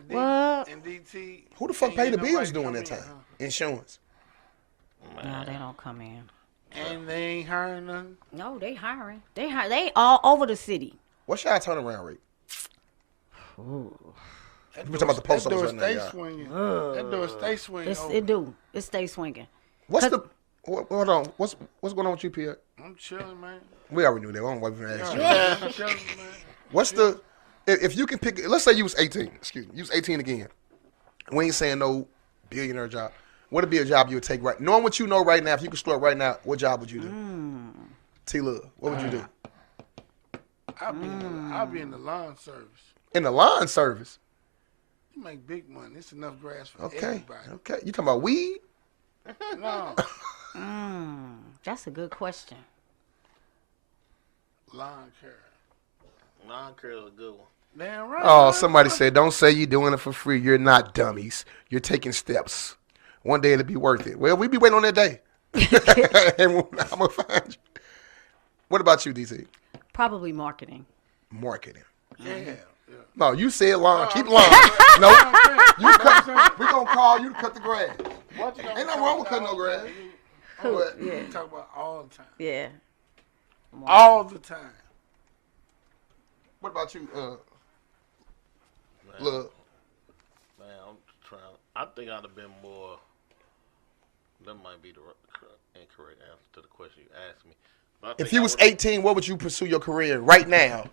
What? And DT. Who the fuck ain't pay the nobody bills during come that in, time? Insurance. No, they don't come in. And they ain't hiring nothing. No, they hiring. They all over the city. What's y'all turnaround rate? That We talking about the post that door office right now, stay y'all. swinging. That door stay swinging. It stay swinging. What's the? Hold on. What's going on with you, Pierre? I'm chilling, man. We already knew that. I don't wait for to ask you. I'm chilling, man. What's the? If you can pick, let's say you was 18. Excuse me, you was 18 again. We ain't saying no billionaire job. What'd be a job you would take right? Knowing what you know right now, if you could start right now, what job would you do? T-Love, what would you do? I'll be in the lawn service. In the lawn service. You make big money. It's enough grass for Okay. everybody. Okay. You talking about weed? No. That's a good question. Lawn care. Lawn care is a good one. Damn right. Oh, man. somebody said, don't say you're doing it for free. You're not dummies. You're taking steps. One day it'll be worth it. Well, we be waiting on that day. And I'm going to find you. What about you, DC? Probably marketing. Marketing. Yeah. No, you said lawn. Keep lawn. No, you cut. We gonna call you to cut the grass. Ain't nothing wrong with cutting no grass. But You talk about all the time. Yeah. All the time. what about you, Man, Love? man, I'm trying. I think I'd have been more. That might be the incorrect answer to the question you asked me. But I If think you I was would've- 18, what would you pursue your career in right now?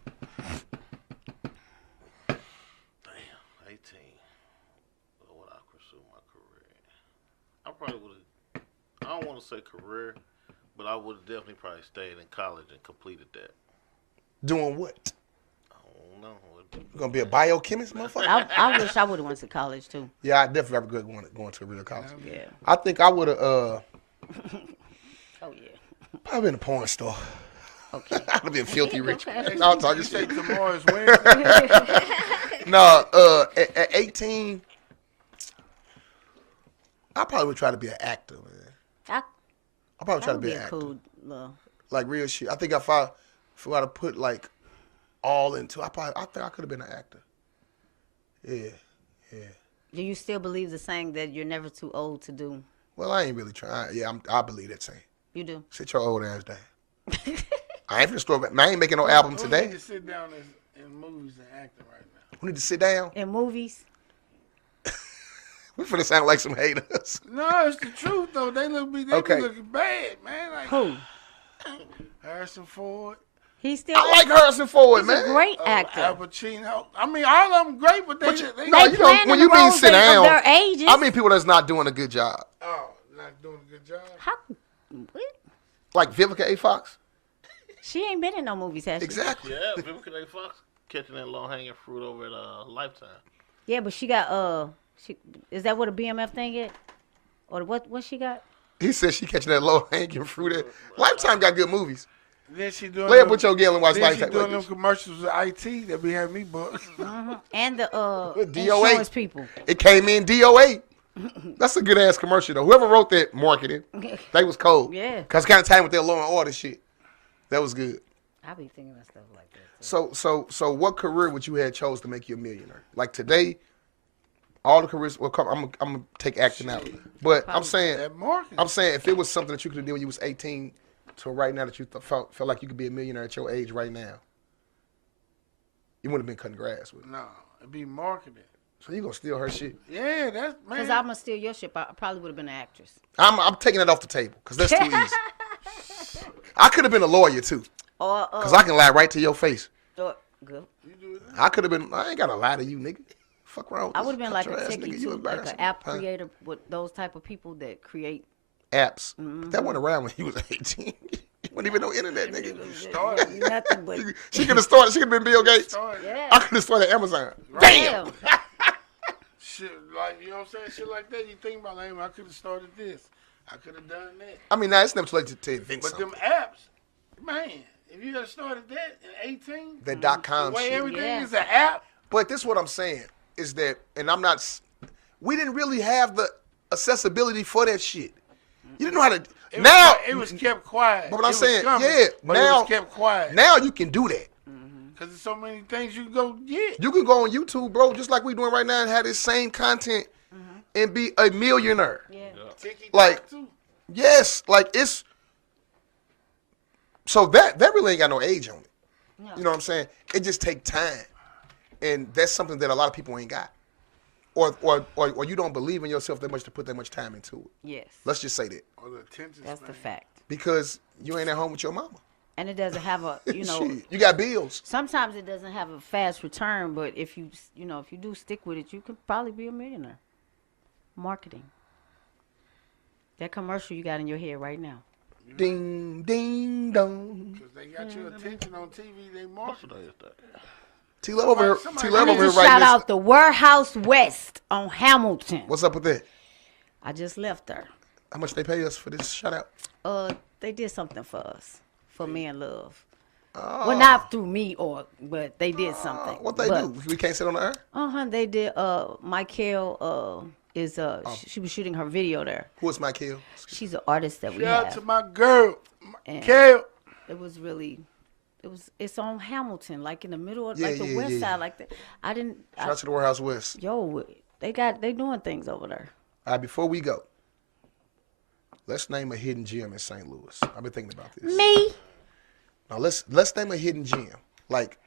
Damn, 18. What would I pursue my career? I probably would have. I don't want to say career, but I would have definitely probably stayed in college and completed that. Doing what? I don't know. You gonna be a biochemist, motherfucker? I wish I would have went to college too. Yeah, I definitely have a good going to a real college. Yeah. I think I would have Oh yeah. probably been a porn star. Okay. I'd have been filthy rich. Okay. No, I'm talking You say shit. tomorrow's Wednesday? No, at 18, I probably would try to be an actor, man. I probably try That to would be be an a actor. cool little. Like real shit. I think if I were to put like all into, I think I could have been an actor. Yeah. Do you still believe the saying that you're never too old to do? Well, I ain't really trying. Yeah, I believe that saying. You do. Sit your old ass down. I ain't finna store. I ain't making no album Who today. need to sit down in movies and acting right now? We need to sit down. In movies. We finna sound like some haters. No, it's the truth though. They Okay. be looking bad, man. Like Who? Harrison Ford, He's still. I like Harrison Ford, He's man. a great actor. Al Pacino. I mean, all of them great, but they, But you- they no, They you know, playing when in you the mean roles sit of down, their ages. I mean people that's not doing a good job. oh, not doing a good job. How? What? Like Vivica A. Fox. She ain't been in no movies, has she? Exactly. Yeah, Vivica A. Fox catching that low hanging fruit over at Lifetime. Yeah, but she got is that what a BMF thing is? Or what she got? He said she catching that low hanging fruit. Lifetime got good movies. Then she doing. Lay up them- with your girl and watch Then she Lifetime. doing them commercials with IT that be having me booked. And the DOA. insurance people. It came in DOA. That's a good ass commercial though. Whoever wrote that marketing, they was cold. Yeah. Cause kind of time with their Law and Order shit. That was good. I be thinking about stuff like that. So what career would you have chose to make you a millionaire? Like today, all the careers. Well, I'm gonna take acting out, but I'm saying that marketing. if it was something that you could do when you was 18 to right now that you felt like you could be a millionaire at your age right now, you wouldn't have been cutting grass with. No, it be marketing. So you gonna steal her shit? Yeah, that's man. Because I'm going to steal your ship. I probably would have been an actress. I'm taking it off the table because that's too easy. I could have been a lawyer too, Or, cause I can lie right to your face. good. You do that? I could have been. I ain't gotta lie to you, nigga. Fuck around. With I this would have been like a country ass techie nigga. You too, like embarrassing. an app Huh? creator with those type of people that create. Apps. But that wasn't around when he was 18. He wasn't even no internet, nigga. Nothing but. She could have started. She could have been Bill Gates. Start Yeah. I could have started Amazon. Damn. shit like you know what I'm saying, shit like that. You think about like, I could have started this. I could have done that. I mean, nah, it's never too late to invent But something. them apps, man, if you had started that in 18, That .com the way shit. everything Yeah. is an app. But this is what I'm saying is that, and I'm not. We didn't really have the accessibility for that shit. You didn't know how to. It Now was kept quiet. But what I'm It was saying, coming, yeah, but now- it was kept quiet. Now you can do that. Because there's so many things you can go get. You can go on YouTube, bro, just like we doing right now, and have this same content and be a millionaire. Yeah. TikTok Like, too. yes, like it's. So that really ain't got no age on it. No. You know what I'm saying? It just take time, and that's something that a lot of people ain't got, or you don't believe in yourself that much to put that much time into it. Yes. Let's just say that Or the attention That's span. the fact. because you ain't at home with your mama. And it doesn't have a, you know, Shit, you got bills. sometimes it doesn't have a fast return, but if you do stick with it, you could probably be a millionaire. Marketing. That commercial you got in your head right now. Ding ding dong. Because they got your attention on TV, they market. T Love over here. Somebody- T I Love need over to here right shout now. out the Warehouse West on Hamilton. What's up with that? I just left there. How much they pay us for this shout out? They did something for us, for me and Love. Oh, Well, not through me, but they did something. what they But, do? We can't sit on the air. They did. Michael she was shooting her video there. Who is Michael? She's an artist that we Shout out have. to my girl, And Kale. it was really, it's on Hamilton, like in the middle of Yeah, like the yeah, west yeah. side, like that. Shout out to the Warehouse West. They doing things over there. All right, before we go, let's name a hidden gem in St. Louis. I've been thinking about this. Me? Now let's name a hidden gem. Like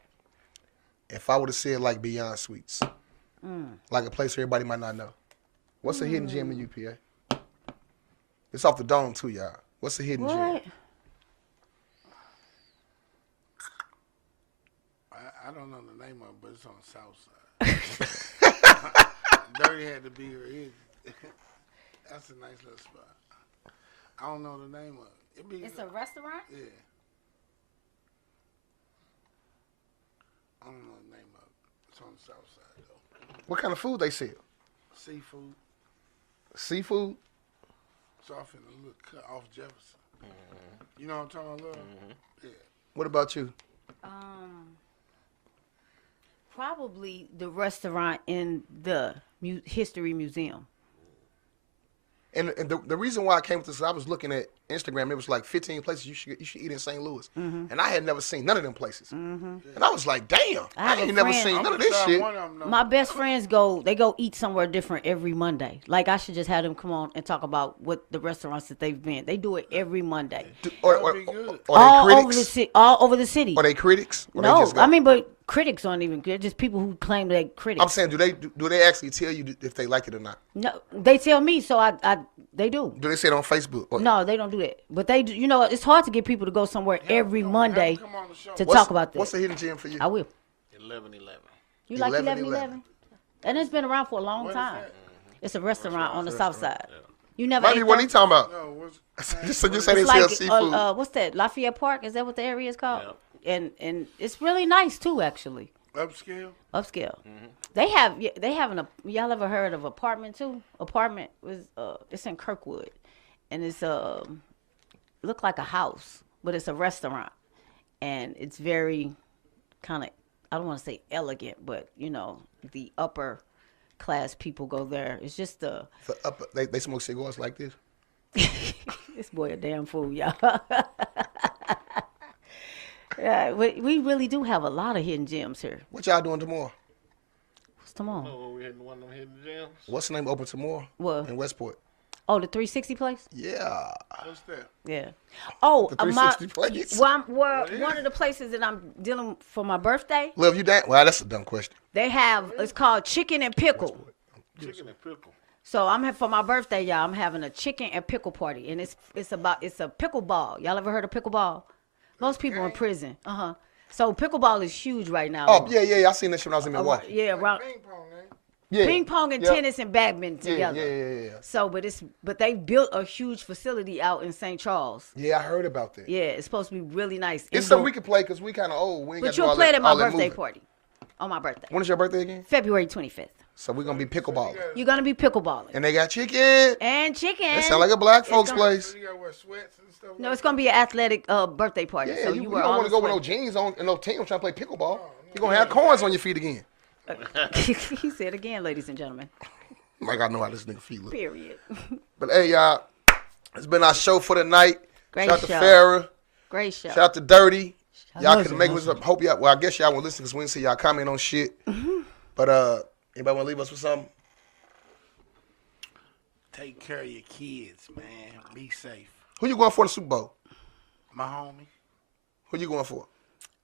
if I would have said like Beyond Sweets, like a place everybody might not know. What's a hidden gem in UPA? It's off the dome too, y'all. What's a hidden gem? What? I don't know the name of it, but it's on the south side. Dirty had to be here. That's a nice little spot. I don't know the name of it. It's a restaurant? Yeah. I don't know the name of it. It's on the south side, though. What kind of food they sell? Seafood. Seafood? It's off in a little cut off Jefferson. You know what I'm talking about, Lil? Yeah. What about you? Probably the restaurant in the History Museum. And the reason why I came with this, I was looking at Instagram. It was like 15 places you should eat in St. Louis, and I had never seen none of them places. And I was like, damn, I have I a ain't never friend- seen I'm none of gonna this try shit. one of them, though. My best friends go eat somewhere different every Monday. Like I should just have them come on and talk about what the restaurants that they've been. They do it every Monday. Or That would be good. they critics? All over the city. Are they critics? Or they No, just go? I mean, but critics aren't even good. Just people who claim they're critics. I'm saying, do they actually tell you if they like it or not? No, they tell me, so they do. Do they say it on Facebook? Or, No, they don't do that. But they do. You know, it's hard to get people to go somewhere every Monday Come on the show. to what's- talk about What's this. the hidden gem for you? I will. 11-11. You like 11-11? 11-11? And it's been around for a long What is time. that? It's a restaurant on the south side. You never Might be ate what there? he talking about. No, what's Just say they It's sell like seafood. what's that? Lafayette Park? Is that what the area is called? Yeah. And it's really nice too, actually. upscale? Upscale. They have y'all ever heard of Apartment too? Apartment was it's in Kirkwood, and it's look like a house, but it's a restaurant, and it's very kind of, I don't want to say elegant, but you know, the upper class people go there. It's just They smoke cigars like this. this boy a damn fool, y'all. Yeah, we really do have a lot of hidden gems here. What y'all doing tomorrow? What's tomorrow? Oh, we hitting one of them hidden gems. What's the name open tomorrow? What? In Westport. Oh, the 360 place? Yeah. What's that? Yeah. Oh, The 360 place. one of the places that I'm dealing for my birthday, Love you down? Well, that's a dumb question. they have, it's called Chicken and Pickle. Chicken and pickle. So for my birthday, y'all, I'm having a chicken and pickle party, and it's a pickleball. Y'all ever heard of pickleball? Most people in prison. So pickleball is huge right now. Oh, yeah. I seen that shit when I was in Milwaukee. Yeah, around Ping pong, man. Yeah. ping pong and Yep. tennis and badminton Yeah, together. yeah. So, but they built a huge facility out in St. Charles. Yeah, I heard about that. Yeah, it's supposed to be really nice. It's something we can play because we kind of old. We ain't got But to do you'll all play it that, at my all that birthday moving. party. On my birthday. When is your birthday again? February 25th. So we're going to be pickleball. You're going to be pickleballing. And they got chicken. And chicken. That sound like a black folks gonna- place. So you gotta wear sweats and stuff. No, like it's going to be an athletic birthday party. Yeah, so you you don't wear all want to the go with no sweat. jeans on and no team trying to play pickleball. You're going to have corns on your feet again. He said again, ladies and gentlemen. Like I know how this nigga feel. Period. But hey, y'all, it's been our show for the night. Great Shout out to show. Farrah. Great show. Shout out to Dirty. Y'all can make us up. Hope y'all. Well, I guess y'all will listen because we didn't see y'all comment on shit. But anybody want to leave us with something? Take care of your kids, man. Be safe. Who you going for in the Super Bowl? My homie. Who you going for?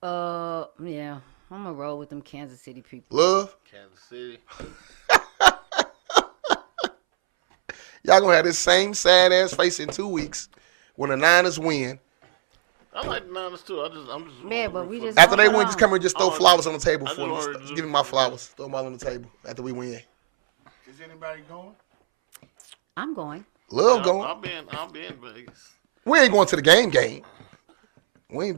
Yeah, I'm gonna roll with them Kansas City people. Love? Kansas City. Y'all gonna have this same sad ass face in 2 weeks when the Niners win. I like the Niners too. I'm just. Yeah, but we just After they hold win, on. just come here and just throw flowers on the table I for me. just wanted Just to- give me my flowers. Throw them all on the table after we win. Is anybody going? I'm going. Love going. I'll be in Vegas. We ain't going to the game. We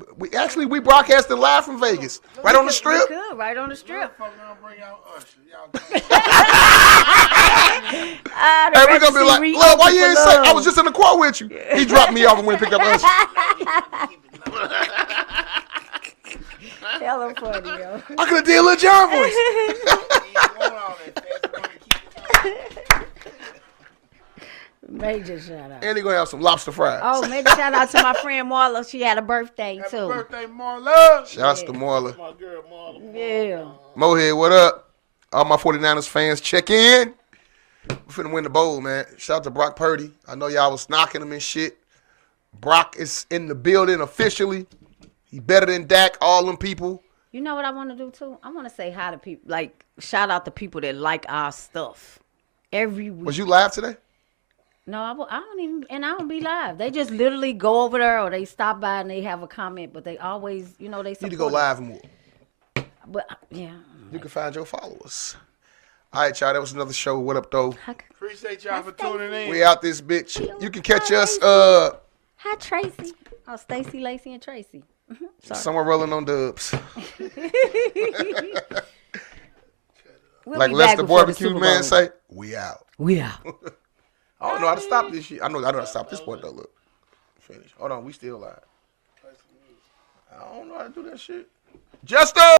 broadcasting live from Vegas, right on the strip. We could, right on the strip. Motherfucker, I'll bring out Usher. Y'all Hey, we're gonna be like, Love, why you ain't say? I was just in the car with you. He dropped me off and went and picked up us. Hella funny, yo. I could have did Lil Jon voice. Major shout out. And he gonna have some lobster fries. Oh, major shout out to my friend Marla. She had a birthday Happy too. birthday, Marla. Shouts to Marla. My girl, Marlon. Yeah. Mohead, what up? All my 49ers fans, check in. We're finna win the bowl, man. Shout out to Brock Purdy. I know y'all was knocking him and shit. Brock is in the building officially. He better than Dak, all them people. You know what I want to do too? I want to say hi to people, like shout out to people that like our stuff every week. Was you live today? No, I don't be live. They just literally go over there or they stop by and they have a comment, but they always, they support Need to go us. live more. But yeah, You can find your followers. All right, y'all. That was another show. What up, though? Appreciate y'all for tuning in. We out this bitch. You can catch us hi Tracy. Oh, Stacy, Lacey, and Tracy. Sorry. somewhere rolling on dubs. We'll Like be Lester back before the Barbecue Super Man Bowl. say, we out. We out. I don't know how to stop this shit. I know how to stop this point, though. Look. Finish. Hold on. We still live. I don't know how to do that shit. Justo!